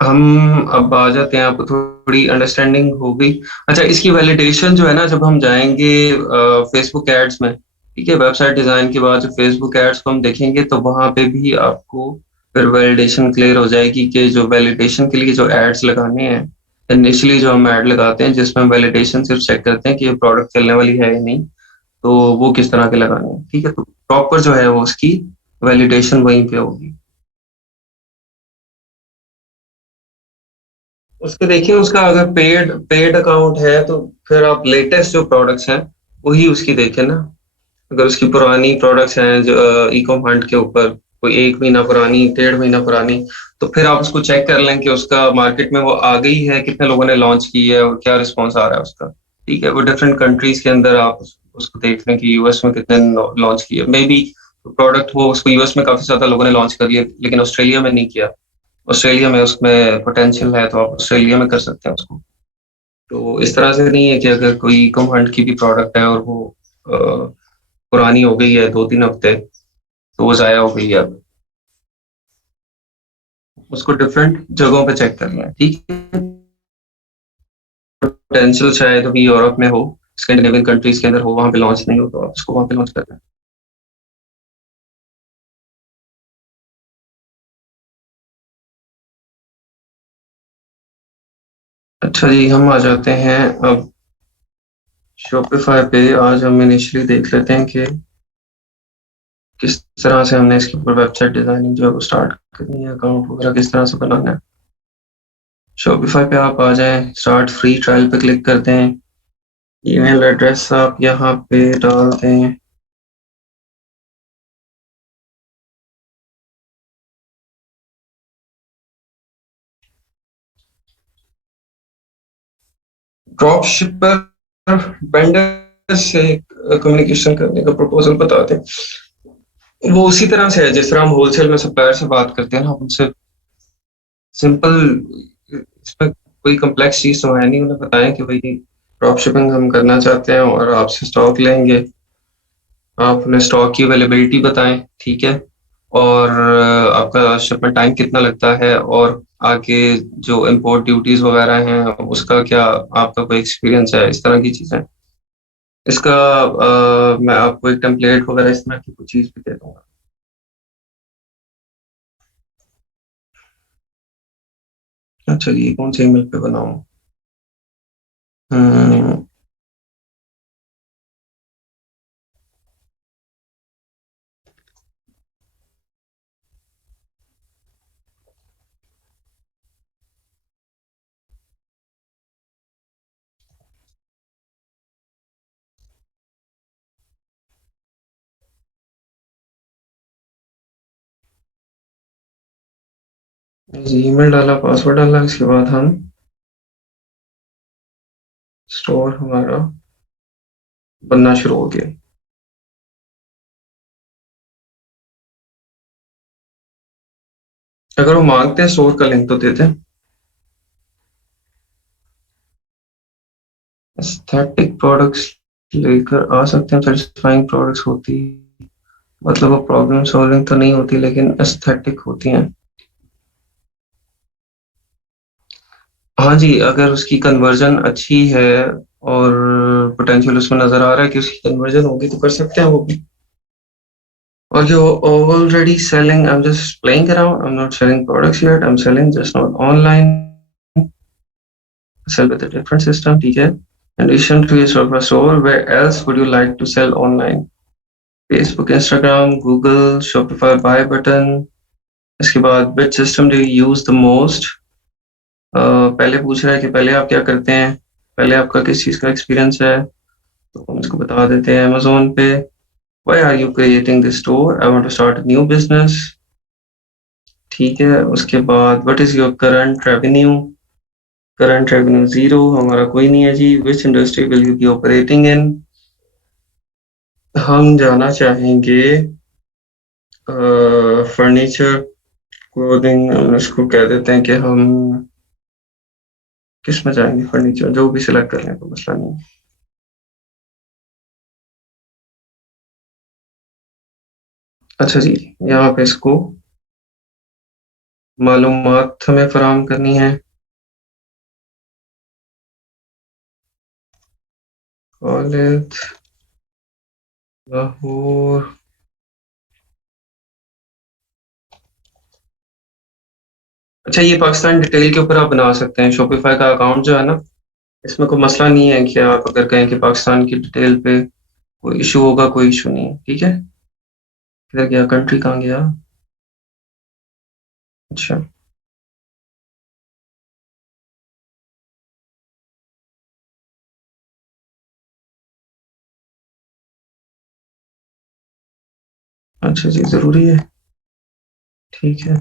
हम अब आ जाते हैं, आपको थोड़ी अंडरस्टैंडिंग होगी। अच्छा, इसकी वैलिडेशन जो है ना, जब हम जाएंगे फेसबुक एड्स में, ठीक है, वेबसाइट डिजाइन के बाद जो फेसबुक एड्स को हम देखेंगे तो वहां पे भी आपको फिर वैलिडेशन क्लियर हो जाएगी कि जो वैलिडेशन के लिए जो एड्स लगाने हैं, इनिशियली जो हम ऐड लगाते हैं जिसमें हम वैलिडेशन सिर्फ चेक करते हैं कि ये प्रोडक्ट चलने वाली है या नहीं, तो वो किस तरह के लगाने हैं। ठीक है, तो प्रॉपर जो है वो उसकी वैलिडेशन वहीं पे होगी। उसके देखिए, उसका अगर पेड पेड अकाउंट है तो फिर आप लेटेस्ट जो प्रोडक्ट्स हैं वही उसकी देखें ना। अगर उसकी पुरानी प्रोडक्ट्स हैं जो ई कॉम हंट के ऊपर, कोई 1 महीना पुरानी, 1.5 महीना पुरानी, तो फिर आप उसको चेक कर लें कि उसका मार्केट में वो आ गई है, कितने लोगों ने लॉन्च की है और क्या रिस्पॉन्स आ रहा है उसका। ठीक है, वो डिफरेंट कंट्रीज के अंदर आप उसको देख लें कि यूएस में कितने लॉन्च किए, मे बी प्रोडक्ट वो उसको यूएस में काफी ज्यादा लोगों ने लॉन्च कर दिया लेकिन ऑस्ट्रेलिया में नहीं किया। ऑस्ट्रेलिया में उसमें पोटेंशियल है तो आप ऑस्ट्रेलिया में कर सकते हैं उसको। तो इस तरह से नहीं है कि अगर कोई ई कॉम हंट की भी प्रोडक्ट है और वो पुरानी हो गई है 2-3 हफ्ते, तो वो जाया हो गई है, अब उसको डिफरेंट जगहों पे चेक करना है। ठीक है, पोटेंशियल शायद अभी यूरोप में हो, स्कैंडिनेवियन कंट्रीज के अंदर हो, वहां पे लॉन्च नहीं हो, तो आप उसको वहां पे लॉन्च करना है। अच्छा जी, हम आ जाते हैं अब शॉपिफाई पे। आज हम इनिशियली देख लेते हैं कि किस तरह से हमने इसके ऊपर वेबसाइट डिजाइनिंग जो है वो स्टार्ट करनी है, अकाउंट वगैरह किस तरह से बनाना है। शॉपिफाई पे आप आ जाएं, स्टार्ट फ्री ट्रायल पे क्लिक करते हैं। ईमेल एड्रेस आप यहाँ पे डाल दें। ड्रॉप शिपर वेंडर से कम्युनिकेशन करने का प्रपोजल बताते हैं। वो उसी तरह से है जिस तरह हम होलसेल में सप्लायर से बात करते हैं ना, उनसे सिंपल। इसमें कोई कम्प्लेक्स चीज तो है नहीं, उन्हें बताएं कि भाई ड्रॉप शिपिंग हम करना चाहते हैं और आपसे स्टॉक लेंगे। आप उन्हें स्टॉक की अवेलेबिलिटी बताएं, ठीक है। और आपका शिपमेंट टाइम कितना लगता है, और आगे जो इम्पोर्ट ड्यूटीज वगैरह हैं उसका क्या आपका कोई एक्सपीरियंस है, इस तरह की चीजें। इसका मैं आपको एक टेम्पलेट वगैरह इस तरह की कुछ चीज भी दे दूंगा। अच्छा जी, कौन से ईमेल पे बनाऊं? हम्म, जी ईमेल डाला, पासवर्ड डाला, इसके बाद हम स्टोर हमारा बनना शुरू हो गया। अगर वो मांगते हैं स्टोर का लिंक तो देते हैं। एस्थेटिक प्रोडक्ट्स लेकर आ सकते हैं, सेटिस्फाइंग प्रोडक्ट्स होती, मतलब वो प्रॉब्लम सॉल्विंग तो नहीं होती लेकिन एस्थेटिक होती हैं। हाँ जी, अगर उसकी कन्वर्जन अच्छी है और पोटेंशियल उसमें नजर आ रहा है कि उसकी कन्वर्जन होगी तो कर सकते हैं वो भी। और जो already selling, I am just playing around, I am not selling products yet, I am selling just not online, sell with a different system, ठीक है। In addition to your Shopify store, where else would you like to sell online? Facebook, Instagram, Google, Shopify buy button। इसके बाद which system do you use the most? पहले पूछ रहा है कि पहले आप क्या करते हैं, पहले आपका किस चीज़ का एक्सपीरियंस है, तो हम इसको बता देते हैं Amazon पे। Why are you creating this store? I want to start a new business, ठीक है। उसके बाद what is your current revenue? Current revenue zero, हमारा कोई नहीं है जी। Which industry will you be operating in? हम जाना चाहेंगे फर्नीचर, क्लोथिंग, इसको कह देते हैं कि हम किस में जाएंगे, फर्नीचर जो भी सिलेक्ट कर लें तो मसला नहीं है। अच्छा जी, यहाँ पे इसको मालूमात हमें फराहम करनी है। खालिद, लाहौर। अच्छा, ये पाकिस्तान डिटेल के ऊपर आप बना सकते हैं शॉपिफाई का अकाउंट जो है ना, इसमें कोई मसला नहीं है कि आप अगर कहें कि पाकिस्तान की डिटेल पे कोई इशू होगा, कोई इशू नहीं है, ठीक है। किधर गया, कंट्री कहाँ गया? अच्छा। अच्छा जी, जरूरी है, ठीक है।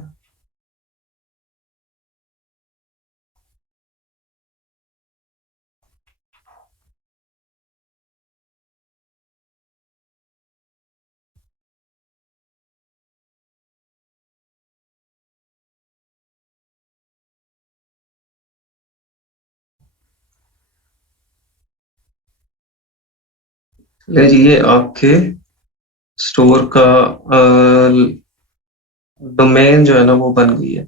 ले जी, ये आपके स्टोर का डोमेन जो है ना वो बन गई है।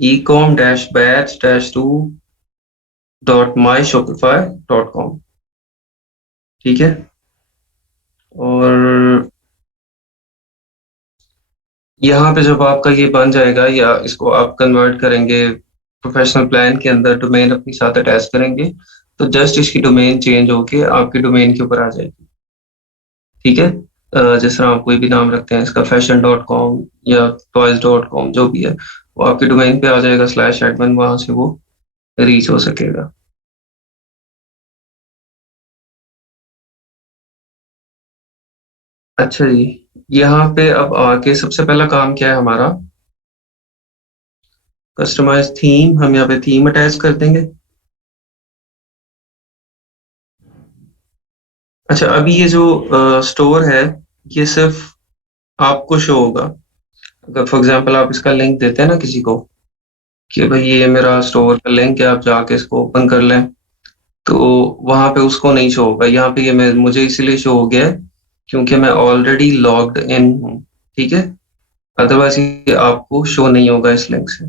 ecom-batch-2.myshopiify.com, ठीक है। और यहाँ पे जब आपका ये बन जाएगा या इसको आप कन्वर्ट करेंगे प्रोफेशनल प्लान के अंदर डोमेन अपनी साथ अटैच करेंगे, तो जस्ट इसकी डोमेन चेंज होके आपके डोमेन के ऊपर आ जाएगी। ठीक है। जिस तरह आप कोई भी नाम रखते हैं इसका, fashion.com या toys.com, जो भी है वो आपके डोमेन पे आ जाएगा, स्लैश एडमिन, वहां से वो रीच हो सकेगा। अच्छा जी, यहाँ पे अब आके सबसे पहला काम क्या है हमारा, कस्टमाइज थीम। हम यहाँ पे थीम अटैच कर देंगे। अच्छा, अभी ये जो स्टोर है, ये सिर्फ आपको शो होगा। अगर फॉर एग्जांपल आप इसका लिंक देते हैं ना किसी को, कि भाई ये मेरा स्टोर का लिंक है, आप जाके इसको ओपन कर लें, तो वहां पे उसको नहीं शो होगा। यहाँ पे ये मुझे इसीलिए शो हो गया है क्योंकि मैं ऑलरेडी लॉग्ड इन हूँ। ठीक है। अदरवाइज ये आपको शो नहीं होगा इस लिंक से।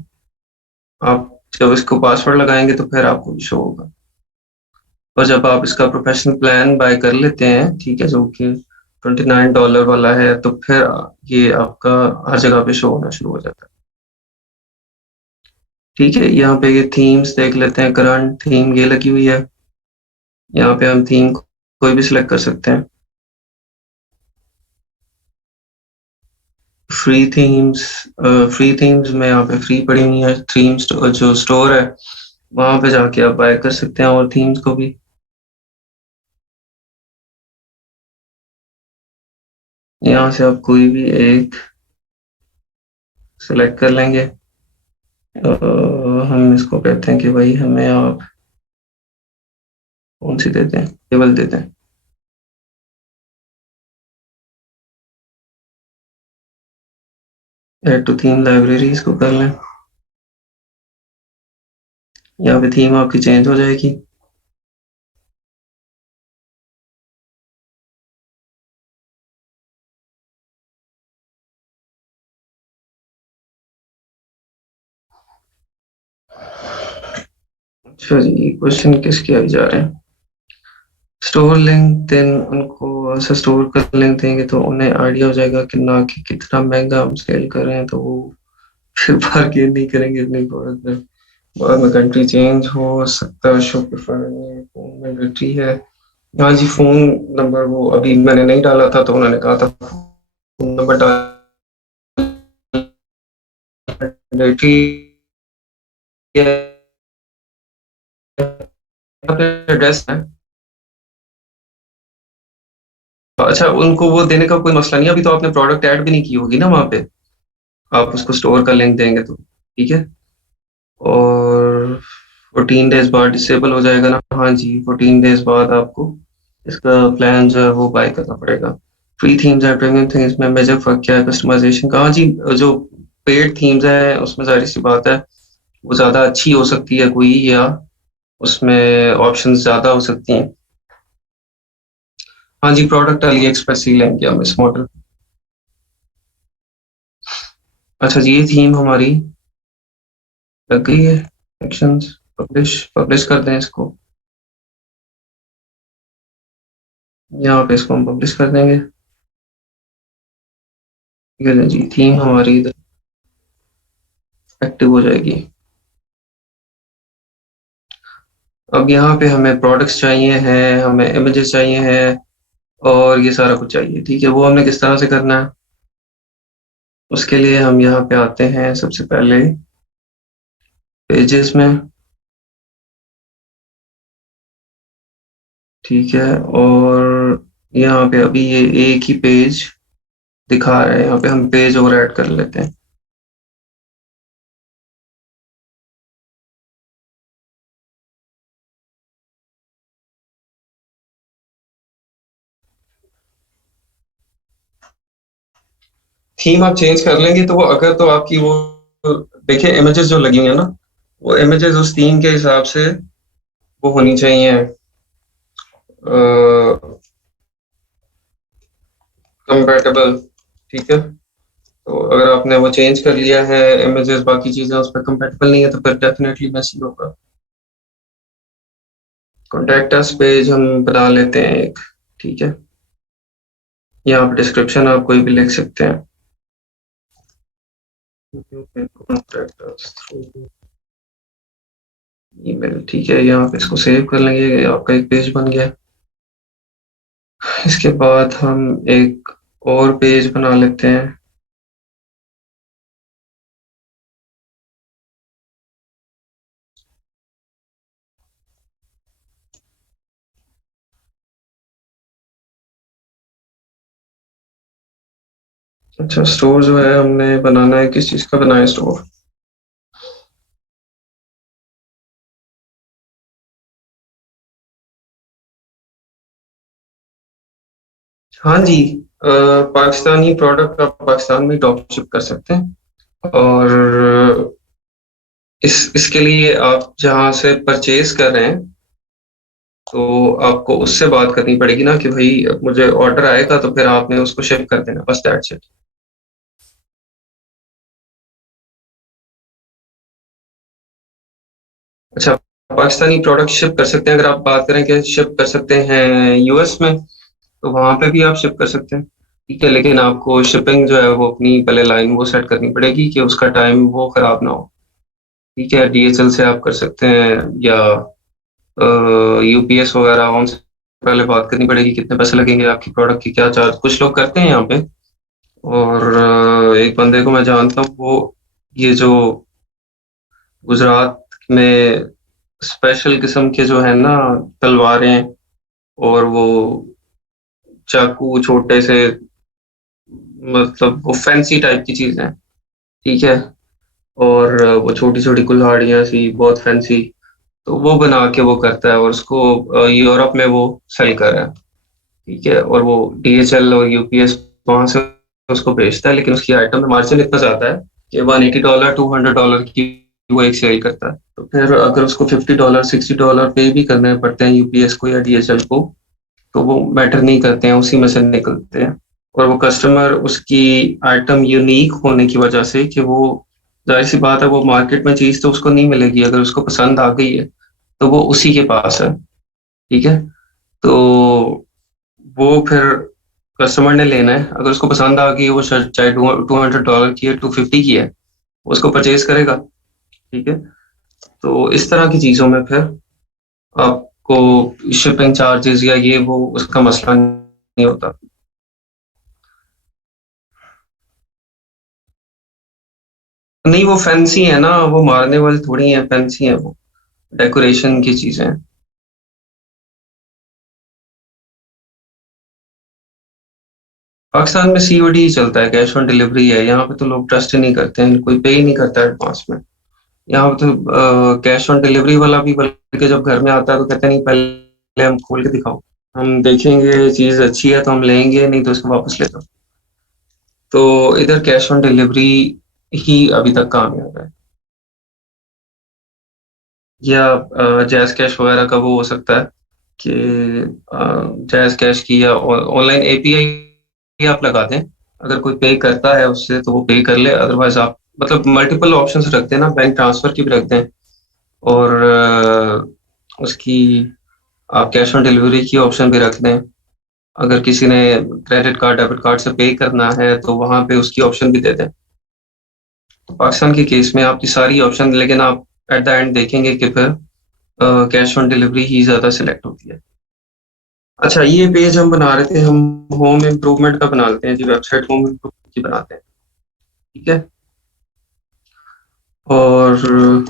आप जब इसको पासवर्ड लगाएंगे तो फिर आपको शो होगा। और जब आप इसका प्रोफेशनल प्लान बाय कर लेते हैं, ठीक है, जो कि $29 वाला है, तो फिर ये आपका हर जगह पे शो होना शुरू हो जाता है। ठीक है, यहाँ पे ये थीम्स देख लेते हैं। करंट थीम ये लगी हुई है। यहाँ पे हम थीम कोई भी सिलेक्ट कर सकते हैं। फ्री थीम्स में यहाँ पे फ्री पड़ी हुई है। थीम्स जो स्टोर है वहां पे जाके आप बाय कर सकते हैं और थीम्स को भी। यहाँ से आप कोई भी एक सिलेक्ट कर लेंगे। हम इसको कहते हैं कि भाई हमें आप कौन सी देते हैं, टेबल देते हैं। ऐड टू थीम लाइब्रेरी इसको कर लें। यहाँ पे थीम आपकी चेंज हो जाएगी। अच्छा जी, क्वेश्चन किसके आ जा रहे हैं। स्टोर लिंक देन, उनको ऐसा स्टोर का लिंक देंगे तो उन्हें आइडिया हो जाएगा कि ना कि कितना महंगा हम सेल कर रहे हैं, तो वो फिर बार्गेन नहीं करेंगे अपने प्रोडक्ट में। बाद में कंट्री चेंज हो सकता है, शॉपिफाई में फोन में बैटरी है। हाँ जी, फोन नंबर वो अभी मैंने नहीं डाला था, तो उन्होंने कहा था फोन नंबर डाल, बैटरी एड्रेस है। अच्छा, उनको वो देने का कोई मसला नहीं, अभी तो आपने प्रोडक्ट ऐड भी नहीं की होगी ना वहाँ पे। आप उसको स्टोर का लिंक देंगे तो ठीक है। और 14 डेज बाद डिसेबल हो जाएगा ना। हाँ जी, 14 डेज बाद आपको इसका प्लान जो है वो बाय करना पड़ेगा। Free themes and premium themes में मेजर फर्क क्या है कस्टमाइजेशन का। हाँ जी, जो पेड थीम्स है उसमें जाहिर सी बात है वो ज्यादा अच्छी हो सकती है कोई, या उसमें ऑप्शंस ज्यादा हो सकती हैं। हाँ जी, प्रोडक्ट अली एक्सप्रेस ही लेंगे हम इस मॉडल। अच्छा जी, ये थीम हमारी लग गई है। एक्शंस, पब्लिश पब्लिश कर दें इसको। यहाँ पे इसको हम पब्लिश कर देंगे। ठीक है जी, थीम हमारी इधर एक्टिव हो जाएगी। अब यहाँ पे हमें प्रोडक्ट्स चाहिए हैं, हमें इमेजेस चाहिए हैं, और ये सारा कुछ चाहिए। ठीक है, वो हमने किस तरह से करना है, उसके लिए हम यहाँ पे आते हैं सबसे पहले पेजेस में। ठीक है, और यहाँ पे अभी ये एक ही पेज दिखा रहा है, यहाँ पे हम पेज और ऐड कर लेते हैं। थीम आप चेंज कर लेंगे तो वो, अगर तो आपकी वो, देखिए इमेजेस जो लगी हुई है ना, वो इमेजेस उस थीम के हिसाब से वो होनी चाहिए, कंपेटेबल। ठीक है, तो अगर आपने वो चेंज कर लिया है, इमेजेस बाकी चीजें उस पर कंपेटेबल नहीं है, तो फिर डेफिनेटली मैसी होगा। कॉन्टेक्ट अस पेज हम बना लेते हैं एक। ठीक है, यहाँ पे डिस्क्रिप्शन आप कोई भी लिख सकते हैं। You can contact us through email, ठीक है, यहाँ पे इसको सेव कर लेंगे, ये आपका एक पेज बन गया। इसके बाद हम एक और पेज बना लेते हैं। अच्छा, स्टोर जो है हमने बनाना है, किस चीज़ का बनाना है स्टोर? हाँ जी, पाकिस्तानी प्रोडक्ट आप पाकिस्तान में ड्रॉप शिप कर सकते हैं। और इसके लिए आप जहाँ से परचेज कर रहे हैं, तो आपको उससे बात करनी पड़ेगी ना कि भाई मुझे ऑर्डर आएगा, तो फिर आपने उसको शिप कर देना, बस दैट्स इट। अच्छा, पाकिस्तानी प्रोडक्ट शिप कर सकते हैं। अगर आप बात करें कि शिप कर सकते हैं यूएस में, तो वहां पे भी आप शिप कर सकते हैं। ठीक है, लेकिन आपको शिपिंग जो है वो अपनी पहले लाइन वो सेट करनी पड़ेगी कि उसका टाइम वो खराब ना हो। ठीक है, डीएचएल से आप कर सकते हैं, या यूपीएस वगैरह, उनसे पहले बात करनी पड़ेगी कितने पैसे लगेंगे, आपकी प्रोडक्ट की क्या चार्ज। कुछ लोग करते हैं यहाँ पे। और एक बंदे को मैं जानता हूँ, वो ये जो गुजरात में स्पेशल किस्म के जो है ना, तलवारें और वो चाकू छोटे से, मतलब वो फैंसी टाइप की चीजें, ठीक है, और वो छोटी छोटी कुल्हाड़ियां सी बहुत फैंसी, तो वो बना के वो करता है और उसको यूरोप में वो सेल कर रहा है। ठीक है, और वो डीएचएल और यूपीएस वहां से उसको बेचता है, लेकिन उसकी आइटम में मार्जिन इतना ज्यादा है कि $180 $200 की वो एक सेल करता है। तो फिर अगर उसको $50 $60 पे भी करने पड़ते हैं यूपीएस को या डीएचएल को, तो वो मैटर नहीं करते हैं, उसी में से निकलते हैं। और वो कस्टमर उसकी आइटम यूनिक होने की वजह से कि वो, जाहिर सी बात है, वो मार्केट में चीज तो उसको नहीं मिलेगी, अगर उसको पसंद आ गई है तो वो उसी के पास है। ठीक है, तो वो फिर कस्टमर ने लेना है, अगर उसको पसंद आ गई है, वो शर्ट चाहे $200 की है, 250 की है, उसको परचेज करेगा। ठीक है, तो इस तरह की चीजों में फिर आपको शिपिंग चार्जेस या ये वो उसका मसला नहीं होता। नहीं, वो फैंसी है ना, वो मारने वाली थोड़ी है, फैंसी है वो, डेकोरेशन की चीजें हैं। पाकिस्तान में सीओडी ही चलता है, कैश ऑन डिलीवरी है, यहाँ पे तो लोग ट्रस्ट ही नहीं करते हैं, कोई पे ही नहीं करता एडवांस में। यहाँ पे तो कैश ऑन डिलीवरी वाला भी बल्कि जब घर में आता है तो कहते हैं नहीं, पहले हम खोल के दिखाओ, हम देखेंगे चीज अच्छी है तो हम लेंगे, नहीं तो इसको वापस ले दो। तो इधर कैश ऑन डिलीवरी ही अभी तक कामयाब है। या जैज कैश वगैरह का वो हो सकता है कि जैज कैश की या ऑनलाइन एपीआई आप लगा दें। अगर कोई पे करता है उससे तो वो पे कर ले, अदरवाइज आप मतलब मल्टीपल ऑप्शंस रखते हैं ना, बैंक ट्रांसफर की भी रखते हैं, और उसकी आप कैश ऑन डिलीवरी की ऑप्शन भी रख दें। अगर किसी ने क्रेडिट कार्ड डेबिट कार्ड से पे करना है तो वहां पे उसकी ऑप्शन भी दे दें। तो पाकिस्तान के केस में आपकी सारी ऑप्शन, लेकिन आप एट द एंड देखेंगे कि फिर कैश ऑन डिलीवरी ही ज्यादा सिलेक्ट होती है। अच्छा, ये पेज हम बना रहे थे, हम होम इम्प्रूवमेंट का बना लेते हैं जी, वेबसाइट होम इम्प्रूवमेंट की बनाते हैं। ठीक है, और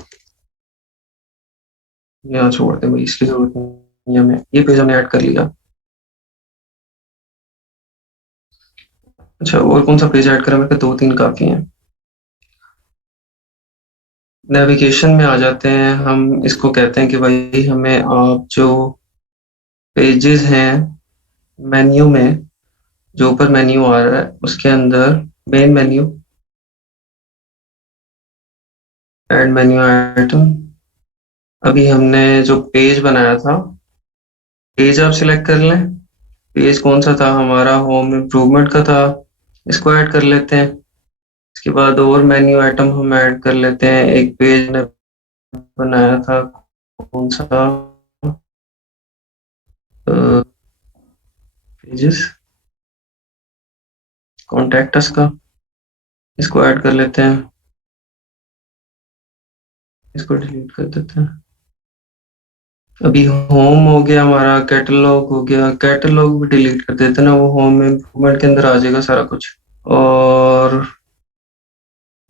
यहाँ छोड़ दें भाई, इसकी जरूरत नहीं है हमें, ये पेज हमने ऐड कर लिया। अच्छा, और कौन सा पेज ऐड करें? मेरे पे दो तीन काफी हैं। नेविगेशन में आ जाते हैं हम, इसको कहते हैं कि भाई हमें आप जो पेजेस हैं मेन्यू में, जो ऊपर मेन्यू आ रहा है उसके अंदर main menu, add menu item, अभी हमने जो पेज बनाया था, पेज आप सिलेक्ट कर लें। पेज कौन सा था हमारा? होम इम्प्रूवमेंट का था, इसको ऐड कर लेते हैं। इसके बाद और मेन्यू आइटम हम ऐड कर लेते हैं। एक पेज ने बनाया था, कौन सा? पेजेस, कॉन्टेक्ट अस का, इसको ऐड कर लेते हैं, इसको डिलीट कर देते हैं। अभी होम हो गया हमारा, कैटलॉग हो गया, कैटलॉग भी डिलीट कर देते ना, वो होम इम्प्रूवमेंट के अंदर आ जाएगा सारा कुछ। और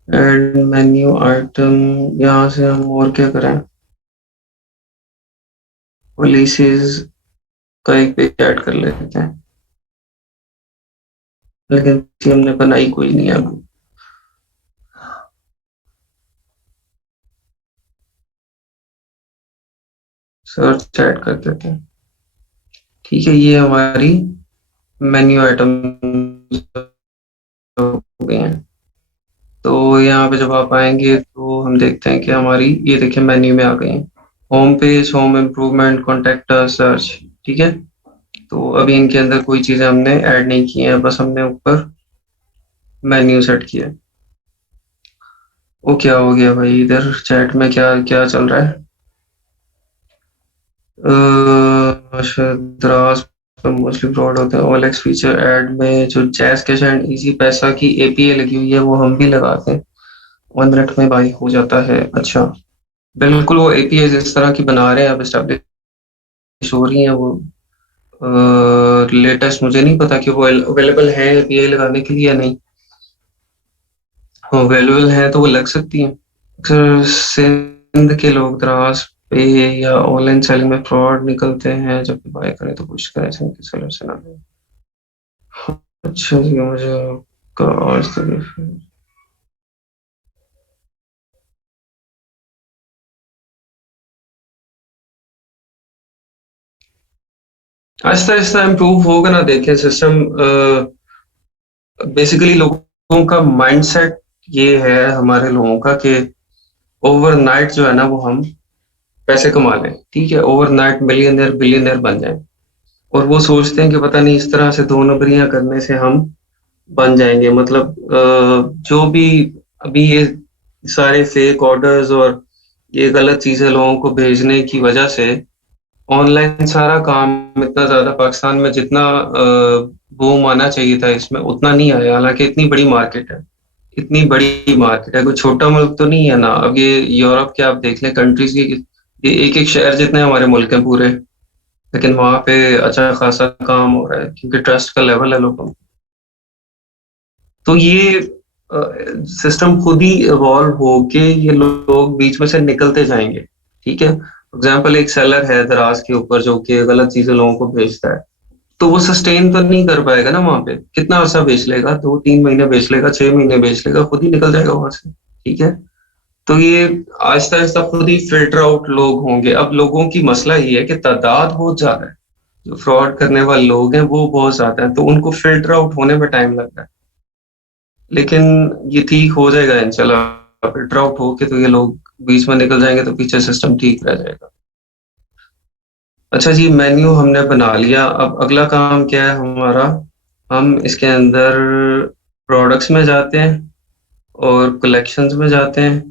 एड मेन्यू आइटम, यहाँ से हम और क्या करें, पॉलिसीज का एक पेज ऐड कर लेते हैं, लेकिन हमने बनाई कोई नहीं है अभी। सर्च ऐड कर देते हैं। ठीक है, ये हमारी मेन्यू आइटम हो गए हैं। तो यहाँ पे जब आप आएंगे तो हम देखते हैं कि हमारी ये देखिए मेन्यू में आ गई है, home page, home improvement, contact, search. ठीक है, तो अभी इनके अंदर कोई चीजें हमने ऐड नहीं की हैं, बस हमने ऊपर मेन्यू सेट किया है। वो क्या हो गया भाई, इधर चैट में क्या क्या चल रहा है? द्रास मोस्टली फ्रॉड होते हैं। OLX फीचर ऐड में जो जैस कैश एंड इजी पैसा की API लगी हुई है वो हम भी लगाते हैं, 1 मिनट में बाई हो जाता है। अच्छा, बिल्कुल, वो API जिस तरह की बना रहे हैं अब एस्टेब्लिश हो रही है वो। लेटेस्ट मुझे नहीं पता कि वो अवेलेबल है API लगाने के लिए या नहीं। अवेलेबल है तो वो लग सकती है। अक्सर सिंध के लोग द्रास पे या ऑनलाइन सेलिंग में फ्रॉड निकलते हैं, जब भी बाय करें तो कोशिश करें सिंध के सेलर से ना लें। अच्छा जी, मुझे आपका आज तक आहिस्ता आहिस्ता इम्प्रूव होगा ना, देखें सिस्टम। बेसिकली लोगों का माइंडसेट ये है, हमारे लोगों का, कि ओवरनाइट जो है ना वो हम पैसे कमा लें, ठीक है, ओवरनाइट मिलियनर बिलियनर बन जाएं। और वो सोचते हैं कि पता नहीं इस तरह से दो नंबरियां करने से हम बन जाएंगे। मतलब जो भी अभी ये सारे फेक ऑर्डर्स और ये गलत चीजें लोगों को भेजने की वजह से ऑनलाइन सारा काम इतना ज्यादा पाकिस्तान में जितना बूम आना चाहिए था इसमें उतना नहीं आया, हालांकि इतनी बड़ी मार्केट है। इतनी बड़ी मार्केट है, कोई छोटा मुल्क तो नहीं है ना। अब ये यूरोप के आप देख लें कंट्रीज की, ये एक एक शहर जितने हमारे मुल्क हैं पूरे, लेकिन वहां पे अच्छा खासा काम हो रहा है क्योंकि ट्रस्ट का लेवल है लोगों में। तो ये सिस्टम खुद ही इवॉल्व होके ये लोग बीच में से निकलते जाएंगे। ठीक है, एग्जाम्पल, एक सेलर है दराज के ऊपर जो कि गलत चीजें लोगों को बेचता है, तो वो सस्टेन तो नहीं कर पाएगा ना वहां पे। कितना अर्सा बेच लेगा, 2-3 महीने बेच लेगा, 6 महीने बेच लेगा, खुद ही निकल जाएगा वहां से। ठीक है, तो ये आहिस्ता आहिस्ता खुद ही फिल्टर आउट लोग होंगे। अब लोगों की मसला ये है कि तादाद बहुत ज्यादा है, जो फ्रॉड करने वाले लोग हैं वो बहुत ज्यादा है, तो उनको फिल्टर आउट होने में टाइम लग रहा है। लेकिन ये ठीक हो जाएगा इंशाल्लाह, फिल्टर आउट होके तो ये लोग बीच में निकल जाएंगे, तो पीछे सिस्टम ठीक रह जाएगा। अच्छा जी, मेन्यू हमने बना लिया, अब अगला काम क्या है हमारा? हम इसके अंदर प्रोडक्ट्स में जाते हैं और कलेक्शंस में जाते हैं।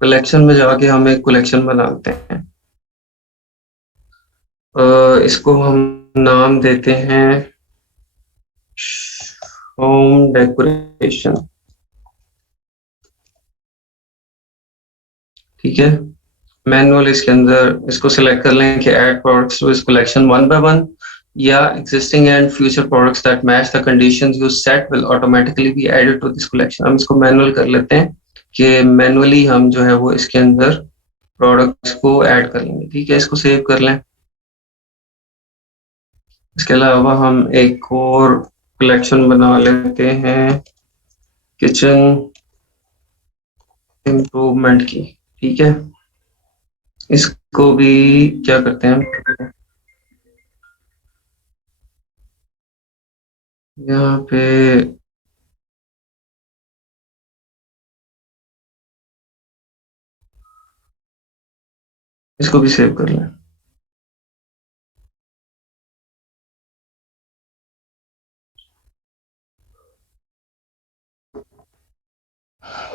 कलेक्शन में जाके हम एक कलेक्शन बनाते हैं। इसको हम नाम देते हैं होम डेकोरेशन। ठीक है, मैनुअल इसके अंदर इसको सिलेक्ट कर लें कि add products to this collection one by one, या existing and future products that match the conditions you set will automatically be added to this collection. हम इसको मैनुअल कर लेते हैं कि मैनुअली हम जो है वो इसके अंदर प्रोडक्ट्स को ऐड कर लेंगे। ठीक है, इसको सेव कर लें। इसके अलावा हम एक और कलेक्शन बना लेते हैं किचन इम्प्रूवमेंट की। ठीक है, इसको भी क्या करते हैं, यहाँ पे इसको भी सेव कर लें।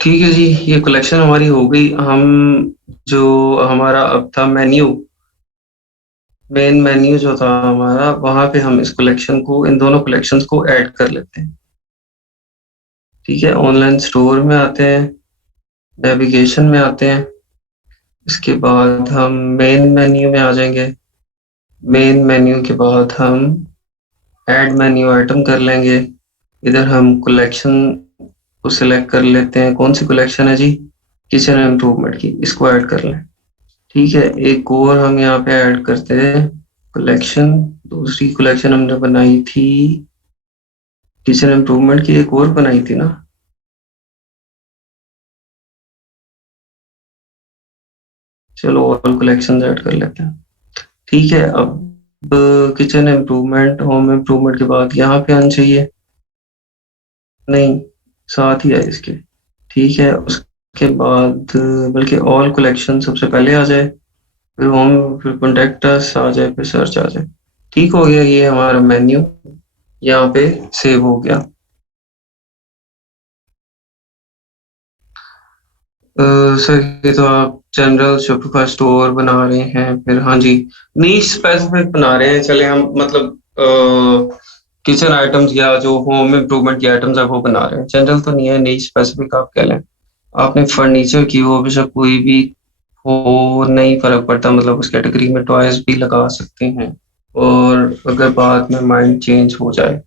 ठीक है जी, ये कलेक्शन हमारी हो गई। हम जो हमारा अब था मेन्यू, मेन मेन्यू जो था हमारा, वहां पे हम इस कलेक्शन को, इन दोनों कलेक्शंस को ऐड कर लेते हैं। ठीक है, ऑनलाइन स्टोर में आते हैं, नेविगेशन में आते हैं, इसके बाद हम मेन मेन्यू में आ जाएंगे। मेन मेन्यू के बाद हम ऐड मेन्यू आइटम कर लेंगे। इधर हम कलेक्शन को सिलेक्ट कर लेते हैं। कौन सी कलेक्शन है जी? किचन इम्प्रूवमेंट की, इसको ऐड कर लें। ठीक है, एक और हम यहाँ पे ऐड करते हैं कलेक्शन। दूसरी कलेक्शन हमने बनाई थी किचन इम्प्रूवमेंट की, एक और बनाई थी ना। चलो ऑल कलेक्शन ऐड कर लेते हैं। ठीक है, अब किचन इम्प्रूवमेंट होम इम्प्रूवमेंट के बाद यहाँ पे आना चाहिए। नहीं, साथ ही है इसके। ठीक है, उसके बाद बल्कि ऑल कलेक्शन सबसे पहले आ जाए, फिर होम, फिर कॉन्टेक्ट अस आ जाए, फिर सर्च आ जाए। ठीक हो गया, ये हमारा मेन्यू यहाँ पे सेव हो गया। सर ये तो आप जनरल शॉपिफाई स्टोर बना रहे हैं, फिर हाँ जी, नीश स्पेसिफिक बना रहे हैं। चले हम मतलब किचन आइटम्स या जो होम इम्प्रूवमेंट की आइटम्स है वो बना रहे हैं। जनरल तो नहीं है, नीश स्पेसिफिक आप कह लें। आपने फर्नीचर की हो, बेशक कोई भी हो, नहीं फर्क पड़ता, मतलब उस कैटेगरी में टॉयज भी लगा सकते हैं। और अगर बाद में माइंड चेंज हो जाए,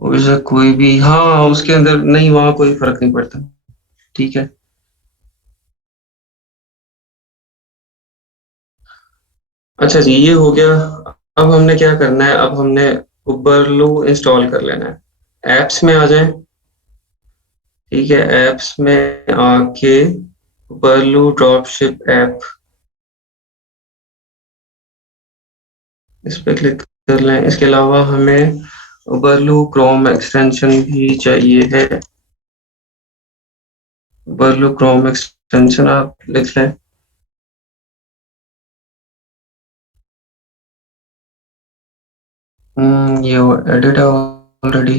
बेशक कोई भी, हाँ उसके अंदर नहीं, वहाँ कोई फर्क नहीं पड़ता। ठीक है। अच्छा जी, ये हो गया। अब हमने क्या करना है, अब हमने उबरलू इंस्टॉल कर लेना है। एप्स में आ जाए। ठीक है, एप्स में आके उबरलू ड्रॉपशिप ऐप, इस पे क्लिक कर लें। इसके अलावा हमें उबरलू क्रोम एक्सटेंशन भी चाहिए है। उबरलू क्रोम एक्सटेंशन आप लिख लें। ये एडिट है ऑलरेडी।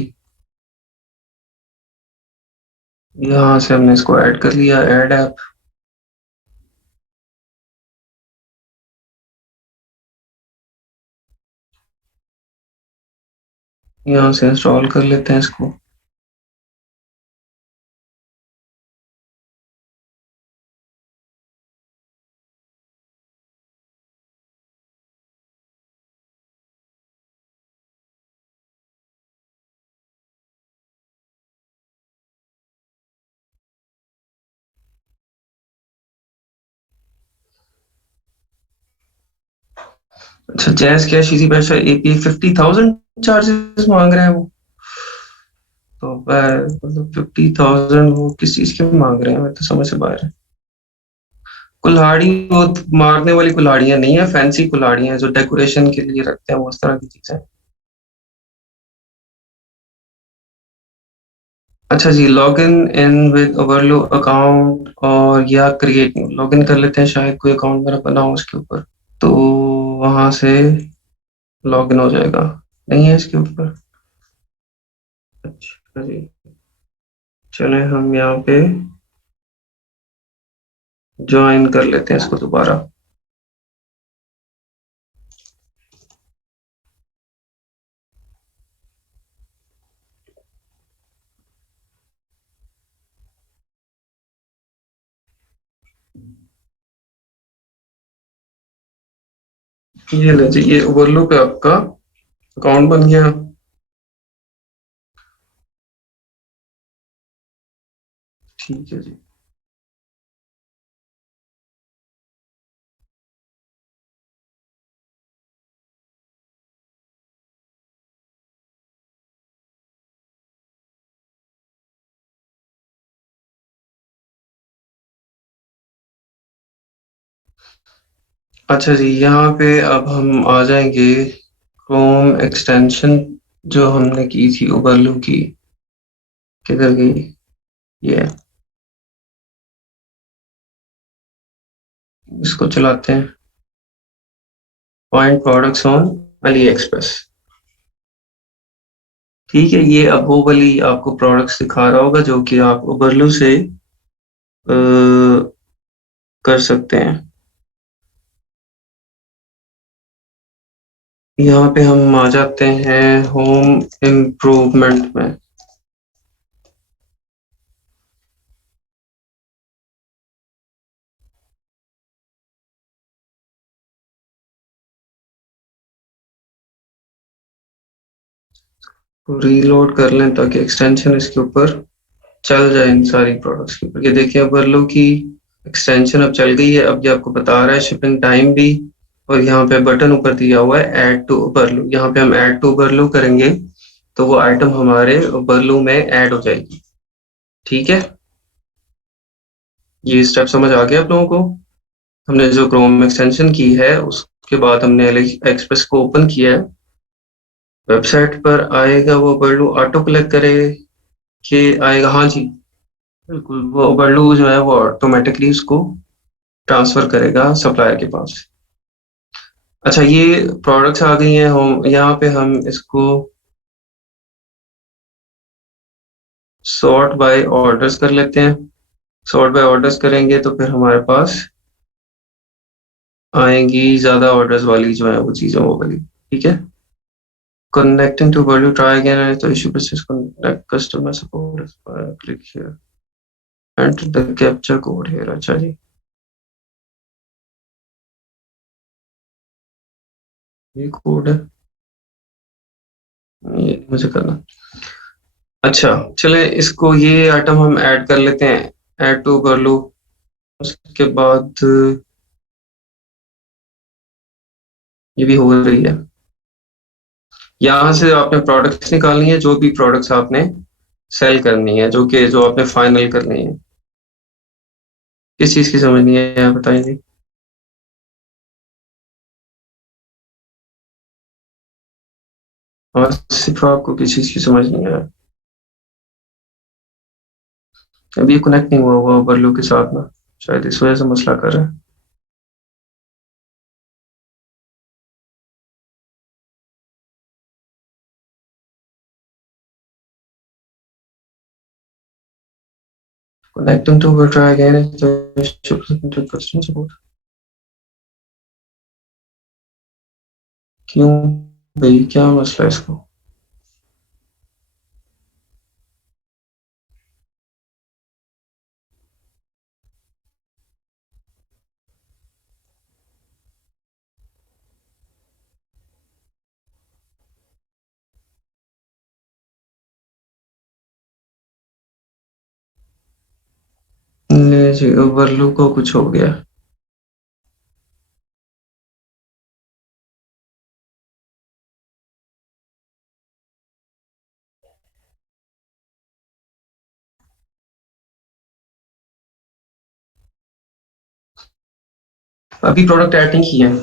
यहाँ से हमने इसको ऐड कर लिया, ऐड ऐप। यहाँ से इंस्टॉल कर लेते हैं इसको। अच्छा, जैस कैश इजी पैसा एपीआई 50,000 चार्जेस मांग रहे हैं वो। तो मतलब 50,000 वो किस चीज के मांग रहे हैं, मैं तो समझ से बाहर है। कुल्हाड़ी वो मारने वाली कुल्हाड़ियां नहीं है, फैंसी कुल्हाड़ियां जो डेकोरेशन के लिए रखते हैं, वो उस तरह की चीजें। अच्छा जी, लॉग इन विद ओवरलो अकाउंट, और या क्रिएट न्यू, लॉग इन कर लेते हैं, शायद कोई अकाउंट मेरा बना हो उसके ऊपर, तो वहां से लॉग इन हो जाएगा। नहीं है इसके ऊपर। अच्छा जी, चले हम यहाँ पे ज्वाइन कर लेते हैं इसको दोबारा। ये ले जी, ये ओवरलो पे आपका अकाउंट बन गया। ठीक है जी। अच्छा जी, यहाँ पे अब हम आ जाएंगे क्रोम एक्सटेंशन जो हमने की थी ओवरलो की, किधर गई ये? इसको चलाते हैं। Find products on Ali express. ठीक है, ये अब वो वाली आपको प्रोडक्ट्स दिखा रहा होगा जो कि आप ओवरलो से कर सकते हैं। यहाँ पे हम आ जाते हैं होम इम्प्रूवमेंट में। रीलोड कर लें ताकि एक्सटेंशन इसके ऊपर चल जाए इन सारी प्रोडक्ट्स के ऊपर। ये देखिए बर्लो की एक्सटेंशन अब चल गई है। अब ये आपको बता रहा है शिपिंग टाइम भी, और यहाँ पे बटन ऊपर दिया हुआ है ऐड टू बर्लो। यहाँ पे हम ऐड टू बर्लो करेंगे तो वो आइटम हमारे बर्लो में ऐड हो जाएगी। ठीक है, ये स्टेप समझ आ गया आप लोगों को। हमने जो क्रोम एक्सटेंशन की है उसके बाद हमने एली एक्सप्रेस को ओपन किया है। वेबसाइट पर आएगा वो बर्लो ऑटो कलेक्ट करे कि आएगा, हाँ जी बिल्कुल, वो बर्लो जो है वो ऑटोमेटिकली उसको ट्रांसफर करेगा सप्लायर के पास। अच्छा, ये प्रोडक्ट्स आ गई हैं, हम यहाँ पे हम इसको सॉर्ट बाय ऑर्डर्स कर लेते हैं। सॉर्ट बाय ऑर्डर्स करेंगे तो फिर हमारे पास आएंगी ज्यादा ऑर्डर्स वाली जो है वो चीजें वो वाली। ठीक है, connecting to value, try again, and the issue persist, connect customer support, click here, enter the capture code here। अच्छा जी, ये कोड है, ये मुझे करना। अच्छा, चले इसको ये आइटम हम ऐड कर लेते हैं, ऐड टू कर लो। उसके बाद ये भी हो रही है। यहाँ से आपने प्रोडक्ट्स निकालनी है, जो भी प्रोडक्ट्स आपने सेल करनी है, जो आपने फाइनल करनी है। किस चीज की समझनी है आप बताएंगे? और सिर्फ आपको किस चीज की समझनी है? अभी ये कनेक्ट नहीं हुआ हुआ ओवरलो के साथ ना, शायद इस वजह से मसला कर रहा है। Connecting to will try again if the issue present to customer support। क्यों भाई, क्या मसला है इसको? ले जी, ओवरलो को कुछ हो गया। अभी प्रोडक्ट ऐड नहीं किया है।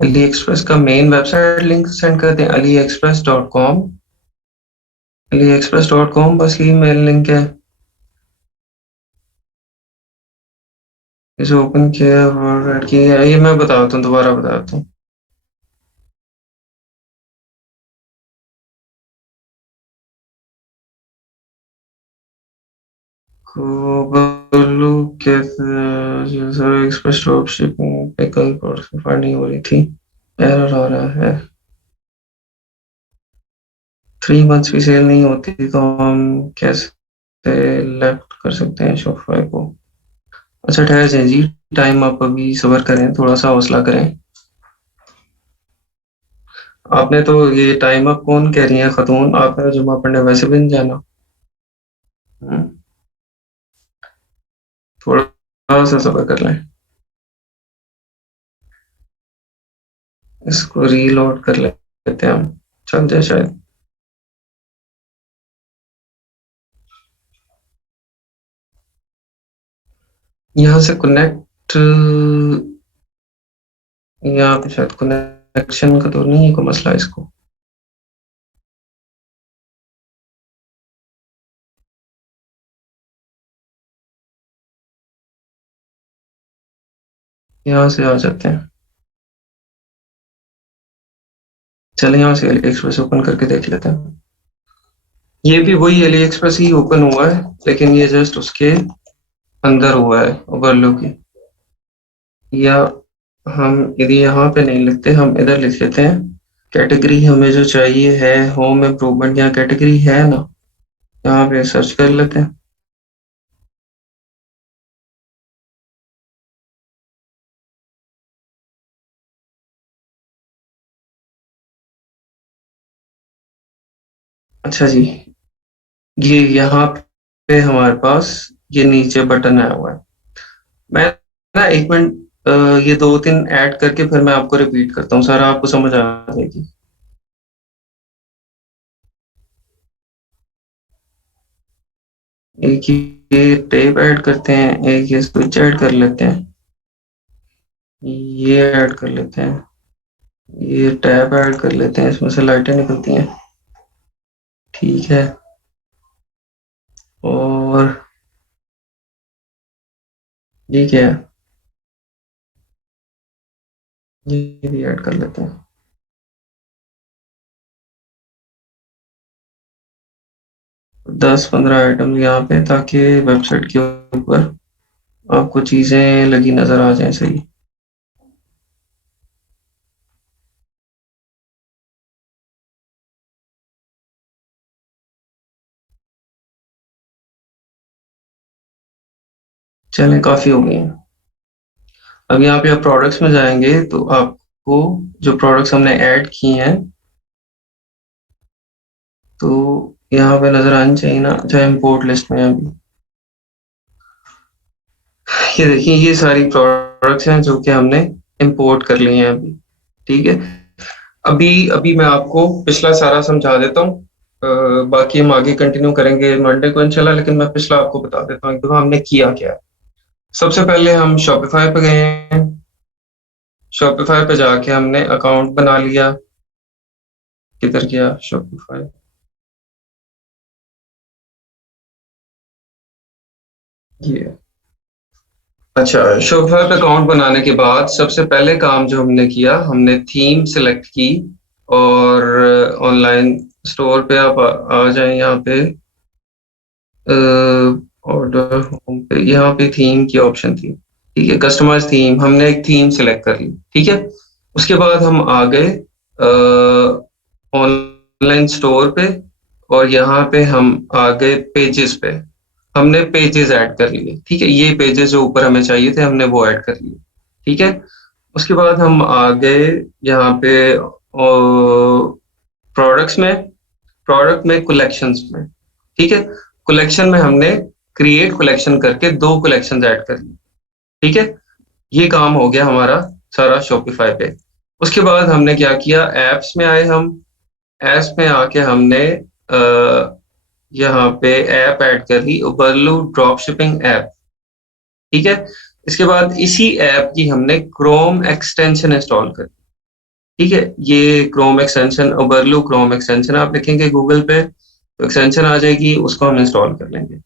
अली एक्सप्रेस का मेन वेबसाइट लिंक सेंड कर दें, aliexpress.com। aliexpress.com बस यही मेन लिंक है। इसे ओपन किया और ऐड किया, ये मैं बताता हूँ, दोबारा बताता हूँ। ओवरलो के यूजर एक्सप्रेस ड्रॉप शिपिंग पे कल प्रोडक्ट फाइंड नहीं हो रही थी, एरर आ रहा है। 3 मंथ्स की सेल नहीं होती तो हम कैसे लेफ्ट कर सकते हैं शॉपिफाई को? अच्छा ठहर जाए जी, टाइम आप अभी सब्र करें, थोड़ा सा हौसला करें। आपने तो ये टाइम अप कौन कह रही है खातून, आपने तो जुम्मा पढ़ने वैसे भी नहीं जाना। हम्म, थोड़ा सा सब्र कर लें, इसको रीलोड कर लेते हैं हम, चल जाए शायद। यहाँ से कनेक्ट, यहाँ पे शायद कनेक्शन का तो नहीं है कोई मसला इसको। यहाँ से आ जाते हैं, चले यहाँ से एली एक्सप्रेस ओपन करके देख लेते हैं। ये भी वही एली एक्सप्रेस ही ओपन हुआ है, लेकिन ये जस्ट उसके अंदर हुआ है ओवरलो की। या हम यदि यहाँ पे नहीं लिखते, हम इधर लिख लेते हैं। कैटेगरी हमें जो चाहिए है होम इम्प्रूवमेंट, यहाँ कैटेगरी है ना, यहाँ पे सर्च कर लेते हैं। अच्छा जी, ये यहाँ पे हमारे पास ये नीचे बटन आया हुआ है। मैं ना एक मिनट, ये दो तीन ऐड करके फिर मैं आपको रिपीट करता हूँ, सर आपको समझ आ जाएगी। एक ये टेप ऐड करते हैं, एक ये स्विच ऐड कर लेते हैं, ये ऐड कर लेते हैं, ये टैब ऐड कर लेते हैं, इसमें से लाइटें निकलती हैं। ठीक है। और ये क्या है, ये भी ऐड कर लेते हैं। 10-15 आइटम यहाँ पे, ताकि वेबसाइट के ऊपर आपको चीजें लगी नजर आ जाए सही। चलें, काफी हो गई हैं। अब यहाँ पे आप प्रोडक्ट्स में जाएंगे तो आपको जो प्रोडक्ट्स हमने ऐड किए हैं, तो यहाँ पे नजर आनी चाहिए ना, चाहे इंपोर्ट लिस्ट में अभी। ये देखिए, ये सारी प्रोडक्ट्स हैं जो कि हमने इंपोर्ट कर लिए हैं अभी। ठीक है। अभी अभी मैं आपको पिछला सारा समझा देता हूँ। बाकी हम आगे कंटिन्यू करेंगे मंडे को इंशाल्लाह, लेकिन मैं पिछला आपको बता देता हूँ एक दफा हमने किया क्या है। सबसे पहले हम शॉपिफाई पे गए हैं। शॉपिफाई पे जाके हमने अकाउंट बना लिया। किधर गया शॉपिफाई? ये, अच्छा, शॉपिफाई पे अकाउंट बनाने के बाद सबसे पहले काम जो हमने किया, हमने थीम सेलेक्ट की। और ऑनलाइन स्टोर पे आप आ जाएं यहाँ पे, ऑर्डर होम पे, यहाँ पे थीम की ऑप्शन थी। ठीक है, कस्टमाइज थीम, हमने एक थीम सेलेक्ट कर ली। ठीक है। उसके बाद हम आ गए ऑनलाइन स्टोर पे, और यहाँ पे हम आ गए पेजेस पे। हमने पेजेस ऐड कर लिए। ठीक है, ये पेजेस जो ऊपर हमें चाहिए थे हमने वो ऐड कर लिए। ठीक है। उसके बाद हम आ गए यहाँ पे प्रोडक्ट्स में, प्रोडक्ट में कलेक्शंस में। ठीक है। कलेक्शन में हमने क्रिएट कलेक्शन करके दो कलेक्शंस ऐड कर ली। ठीक है। ये काम हो गया हमारा सारा शॉपिफाई पे। उसके बाद हमने क्या किया, एप्स में आए हम। एप्स में आके हमने यहाँ पे ऐप ऐड कर ली, उबरलू ड्रॉप शिपिंग ऐप। ठीक है। इसके बाद इसी ऐप की हमने क्रोम एक्सटेंशन इंस्टॉल कर। ठीक है, ये क्रोम एक्सटेंशन, उबरलू क्रोम एक्सटेंशन आप लिखेंगे गूगल पे तो एक्सटेंशन आ जाएगी, उसको हम इंस्टॉल कर लेंगे।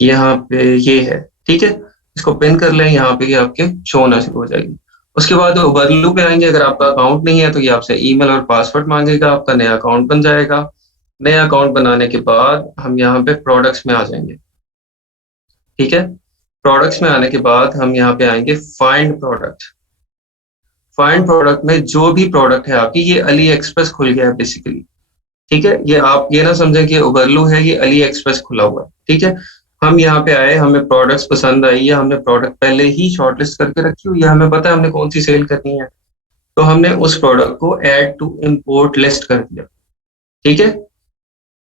यहाँ पे ये है। ठीक है। इसको पिन कर लें यहाँ पे, ये आपके शो होना शुरू हो जाएगी। उसके बाद उबरलू पे आएंगे, अगर आपका अकाउंट नहीं है तो ये आपसे ईमेल और पासवर्ड मांगेगा, आपका नया अकाउंट बन जाएगा। नया अकाउंट बनाने के बाद हम यहाँ पे प्रोडक्ट्स में आ जाएंगे। ठीक है। प्रोडक्ट्स में आने के बाद हम यहाँ पे आएंगे फाइंड प्रोडक्ट। फाइंड प्रोडक्ट में जो भी प्रोडक्ट है आपकी, ये अली एक्सप्रेस खुल गया है बेसिकली। ठीक है, ये आप ये ना समझें कि उबरलू है, ये अली एक्सप्रेस खुला हुआ है। ठीक है। हम यहाँ पे आए, हमें प्रोडक्ट्स पसंद आई, या हमने प्रोडक्ट पहले ही शॉर्टलिस्ट करके रखी हुई है, हमें पता है हमने कौन सी सेल करनी है, तो हमने उस प्रोडक्ट को ऐड टू इंपोर्ट लिस्ट कर दिया। ठीक है।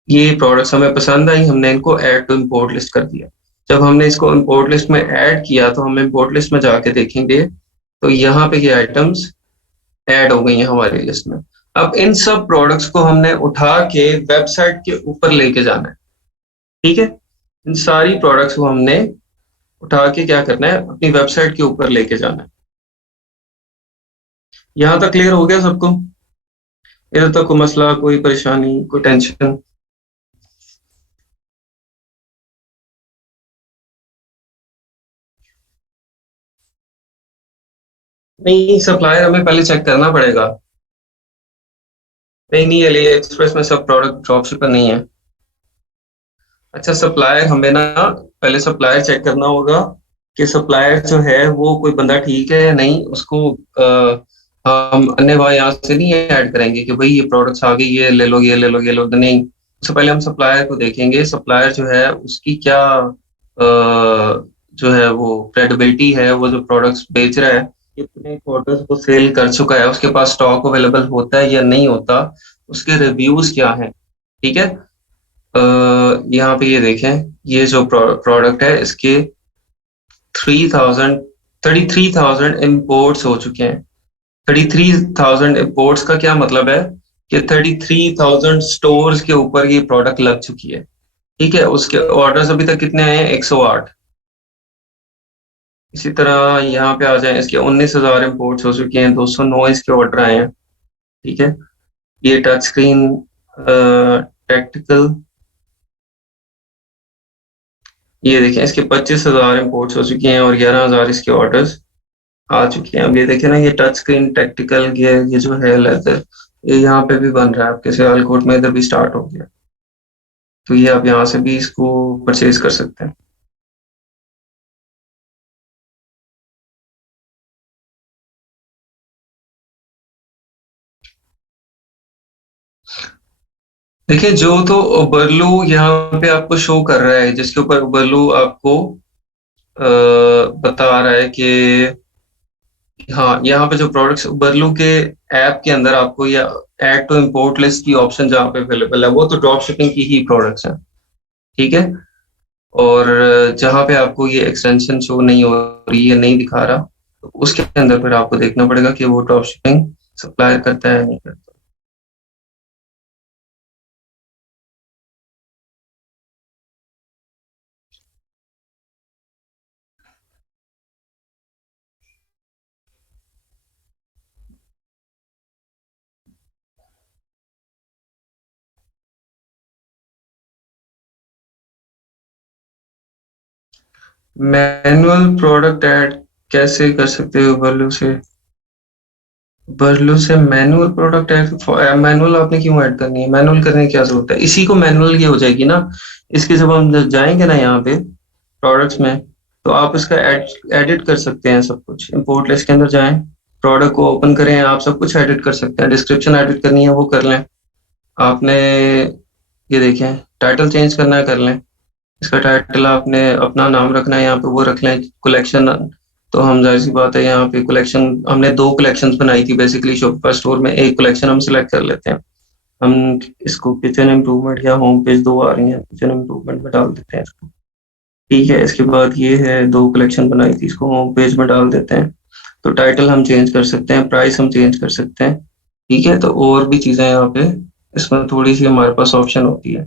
ये प्रोडक्ट्स हमें पसंद आई, हमने इनको ऐड टू इंपोर्ट लिस्ट कर दिया। जब हमने इसको इंपोर्ट लिस्ट में ऐड किया तो हम इंपोर्ट लिस्ट में जाके देखेंगे, तो यहाँ पे ये आइटम्स ऐड हो गई हैं हमारी लिस्ट में। अब इन सब प्रोडक्ट्स को हमने उठा के वेबसाइट के ऊपर लेके जाना है। ठीक है। इन सारी प्रोडक्ट्स को हमने उठा के क्या करना है, अपनी वेबसाइट के ऊपर लेके जाना है। यहाँ तक क्लियर हो गया सबको? इधर तक कोई मसला, कोई परेशानी, कोई टेंशन? नहीं, सप्लायर हमें पहले चेक करना पड़ेगा। नहीं नहीं, अली एक्सप्रेस में सब प्रोडक्ट ड्रॉप शिपर नहीं है। अच्छा, सप्लायर हमें ना पहले सप्लायर चेक करना होगा कि सप्लायर जो है वो कोई बंदा ठीक है या नहीं। उसको हम अन्य भाई यहाँ से नहीं ऐड करेंगे कि भाई ये प्रोडक्ट्स आ गई, ये ले लो, ये ले लो, ये लो, नहीं। उससे पहले हम सप्लायर को देखेंगे, सप्लायर जो है उसकी क्या जो है वो क्रेडिबिलिटी है, वो जो प्रोडक्ट्स बेच रहा है कितने क्वार्टर्स को सेल कर चुका है, उसके पास स्टॉक अवेलेबल होता है या नहीं होता, उसके रिव्यूज क्या हैं। ठीक है। यहाँ पे ये देखें, ये जो प्रोडक्ट है इसके 3000 33,000 इम्पोर्ट्स हो चुके हैं। 33,000 इम्पोर्ट्स का क्या मतलब है कि 33,000 स्टोर्स के ऊपर ये प्रोडक्ट लग चुकी है। ठीक है, उसके ऑर्डर्स अभी तक कितने आए हैं? 108। इसी तरह यहाँ पे आ जाए, इसके 19,000 इम्पोर्ट्स हो चुके हैं, 209 इसके ऑर्डर आए हैं। ठीक है, ये टच स्क्रीन टैक्टिकल, ये देखें इसके 25,000 इम्पोर्ट्स हो चुके हैं और 11,000 इसके ऑर्डर्स आ चुके हैं। अब ये देखें ना, ये टच स्क्रीन टैक्टिकल, ये जो है लेदर, ये यहाँ पे भी बन रहा है आपके सियालकोट में, इधर भी स्टार्ट हो गया। तो ये आप यहाँ से भी इसको परचेज कर सकते हैं। देखिए, जो तो बर्लू यहाँ पे आपको शो कर रहा है, जिसके ऊपर बर्लू आपको बता रहा है कि हाँ, यहाँ पे जो प्रोडक्ट्स बर्लू के ऐप के अंदर आपको या ऐड टू इम्पोर्ट लिस्ट की ऑप्शन जहाँ पे अवेलेबल है, वो तो ड्रॉप शिपिंग की ही प्रोडक्ट्स हैं। ठीक है, और जहाँ पे आपको ये एक्सटेंशन शो नहीं हो रही है, नहीं दिखा रहा, तो उसके अंदर फिर आपको देखना पड़ेगा कि वो ड्रॉप शिपिंग सप्लाई करता है या नहीं करता। मैनुअल प्रोडक्ट ऐड कैसे कर सकते हो बर्लू से? बर्लू से मैनुअल प्रोडक्ट ऐड, मैनुअल आपने क्यों ऐड करनी है? मैनुअल करने की क्या जरूरत है? इसी को मैनुअल की हो जाएगी ना। इसके जब हम जाएंगे ना यहाँ पे प्रोडक्ट्स में, तो आप इसका एडिट कर सकते हैं सब कुछ। इंपोर्ट लिस्ट के अंदर जाएं, प्रोडक्ट को ओपन करें, आप सब कुछ एडिट कर सकते हैं। डिस्क्रिप्शन एडिट करनी है वो कर लें आपने। ये देखें, टाइटल चेंज करना है कर लें। इसका टाइटल आपने अपना नाम रखना है, यहाँ पे वो रख लें, कलेक्शन। तो हम जाहिर सी बात है, यहाँ पे कलेक्शन हमने दो कलेक्शंस बनाई थी बेसिकली शॉपिफाई स्टोर में, एक कलेक्शन हम सिलेक्ट कर लेते हैं। हम इसको किचन इम्प्रूवमेंट या होम पेज दो आ रही हैं, किचन इम्प्रूवमेंट में डाल देते हैं इसको। ठीक है, इसके बाद ये है दो कलेक्शन बनाई थी, इसको होम पेज में डाल देते हैं। तो टाइटल हम चेंज कर सकते हैं, प्राइस हम चेंज कर सकते हैं। ठीक है, तो और भी चीजें यहाँ पे इसमें थोड़ी सी हमारे पास ऑप्शन होती है।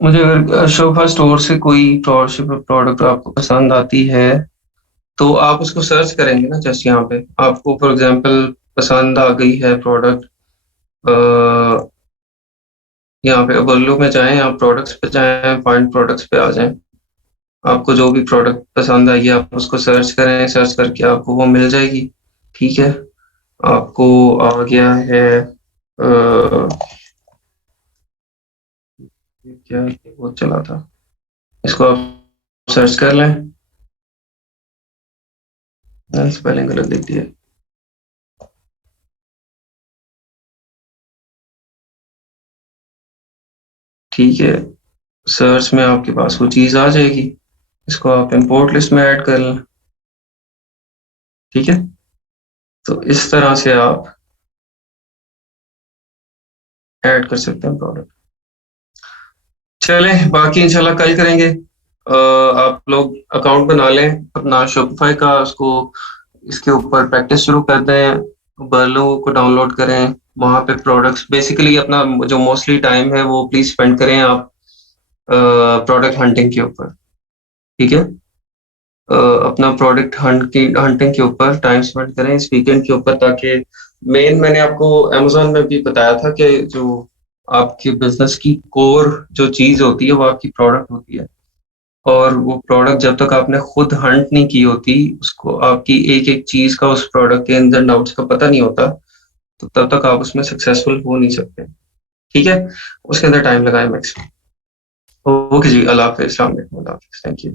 मुझे अगर शोभा स्टोर से कोई प्रोडक्ट आपको पसंद आती है, तो आप उसको सर्च करेंगे ना, जस्ट यहाँ पे आपको फॉर एग्जांपल पसंद आ गई है प्रोडक्ट, यहाँ पे वॉल्यूम में जाएं, आप प्रोडक्ट्स पे जाएं, फाइंड प्रोडक्ट्स पे आ जाएं। आपको जो भी प्रोडक्ट पसंद आई है आप उसको सर्च करें, सर्च करके आपको वो मिल जाएगी। ठीक है, आपको आ गया है क्या वो चला था, इसको आप सर्च कर लें। स्पेलिंग गलत लिख दिया। ठीक है, सर्च में आपके पास वो चीज आ जाएगी, इसको आप इंपोर्ट लिस्ट में ऐड कर लें। ठीक है, तो इस तरह से आप ऐड कर सकते हैं प्रोडक्ट। चलें, बाकी इंशाल्लाह कल करेंगे। आप लोग अकाउंट बना लें अपना शॉपिफाई का, उसको इसके ऊपर प्रैक्टिस शुरू कर दें, बर्लो को डाउनलोड करें। वहाँ पे प्रोडक्ट्स बेसिकली अपना जो मोस्टली टाइम है वो प्लीज स्पेंड करें आप प्रोडक्ट हंटिंग के ऊपर। ठीक है, अपना प्रोडक्ट हंटिंग के ऊपर टाइम स्पेंड करें इस वीकेंड के ऊपर, ताकि मेन मैंने आपको अमेजोन में भी बताया था कि जो आपके बिजनेस की कोर जो चीज होती है वो आपकी प्रोडक्ट होती है। और वो प्रोडक्ट जब तक आपने खुद हंट नहीं की होती, उसको आपकी एक एक चीज का उस प्रोडक्ट के इन्स एंड आउट्स का पता नहीं होता, तो तब तक आप उसमें सक्सेसफुल हो नहीं सकते। ठीक है, उसके अंदर टाइम लगाए मैक्सिमम। ओके जी, अल्लाह हाफिज, अस्सलाम वालेकुम, अल्लाह हाफिज, थैंक यू।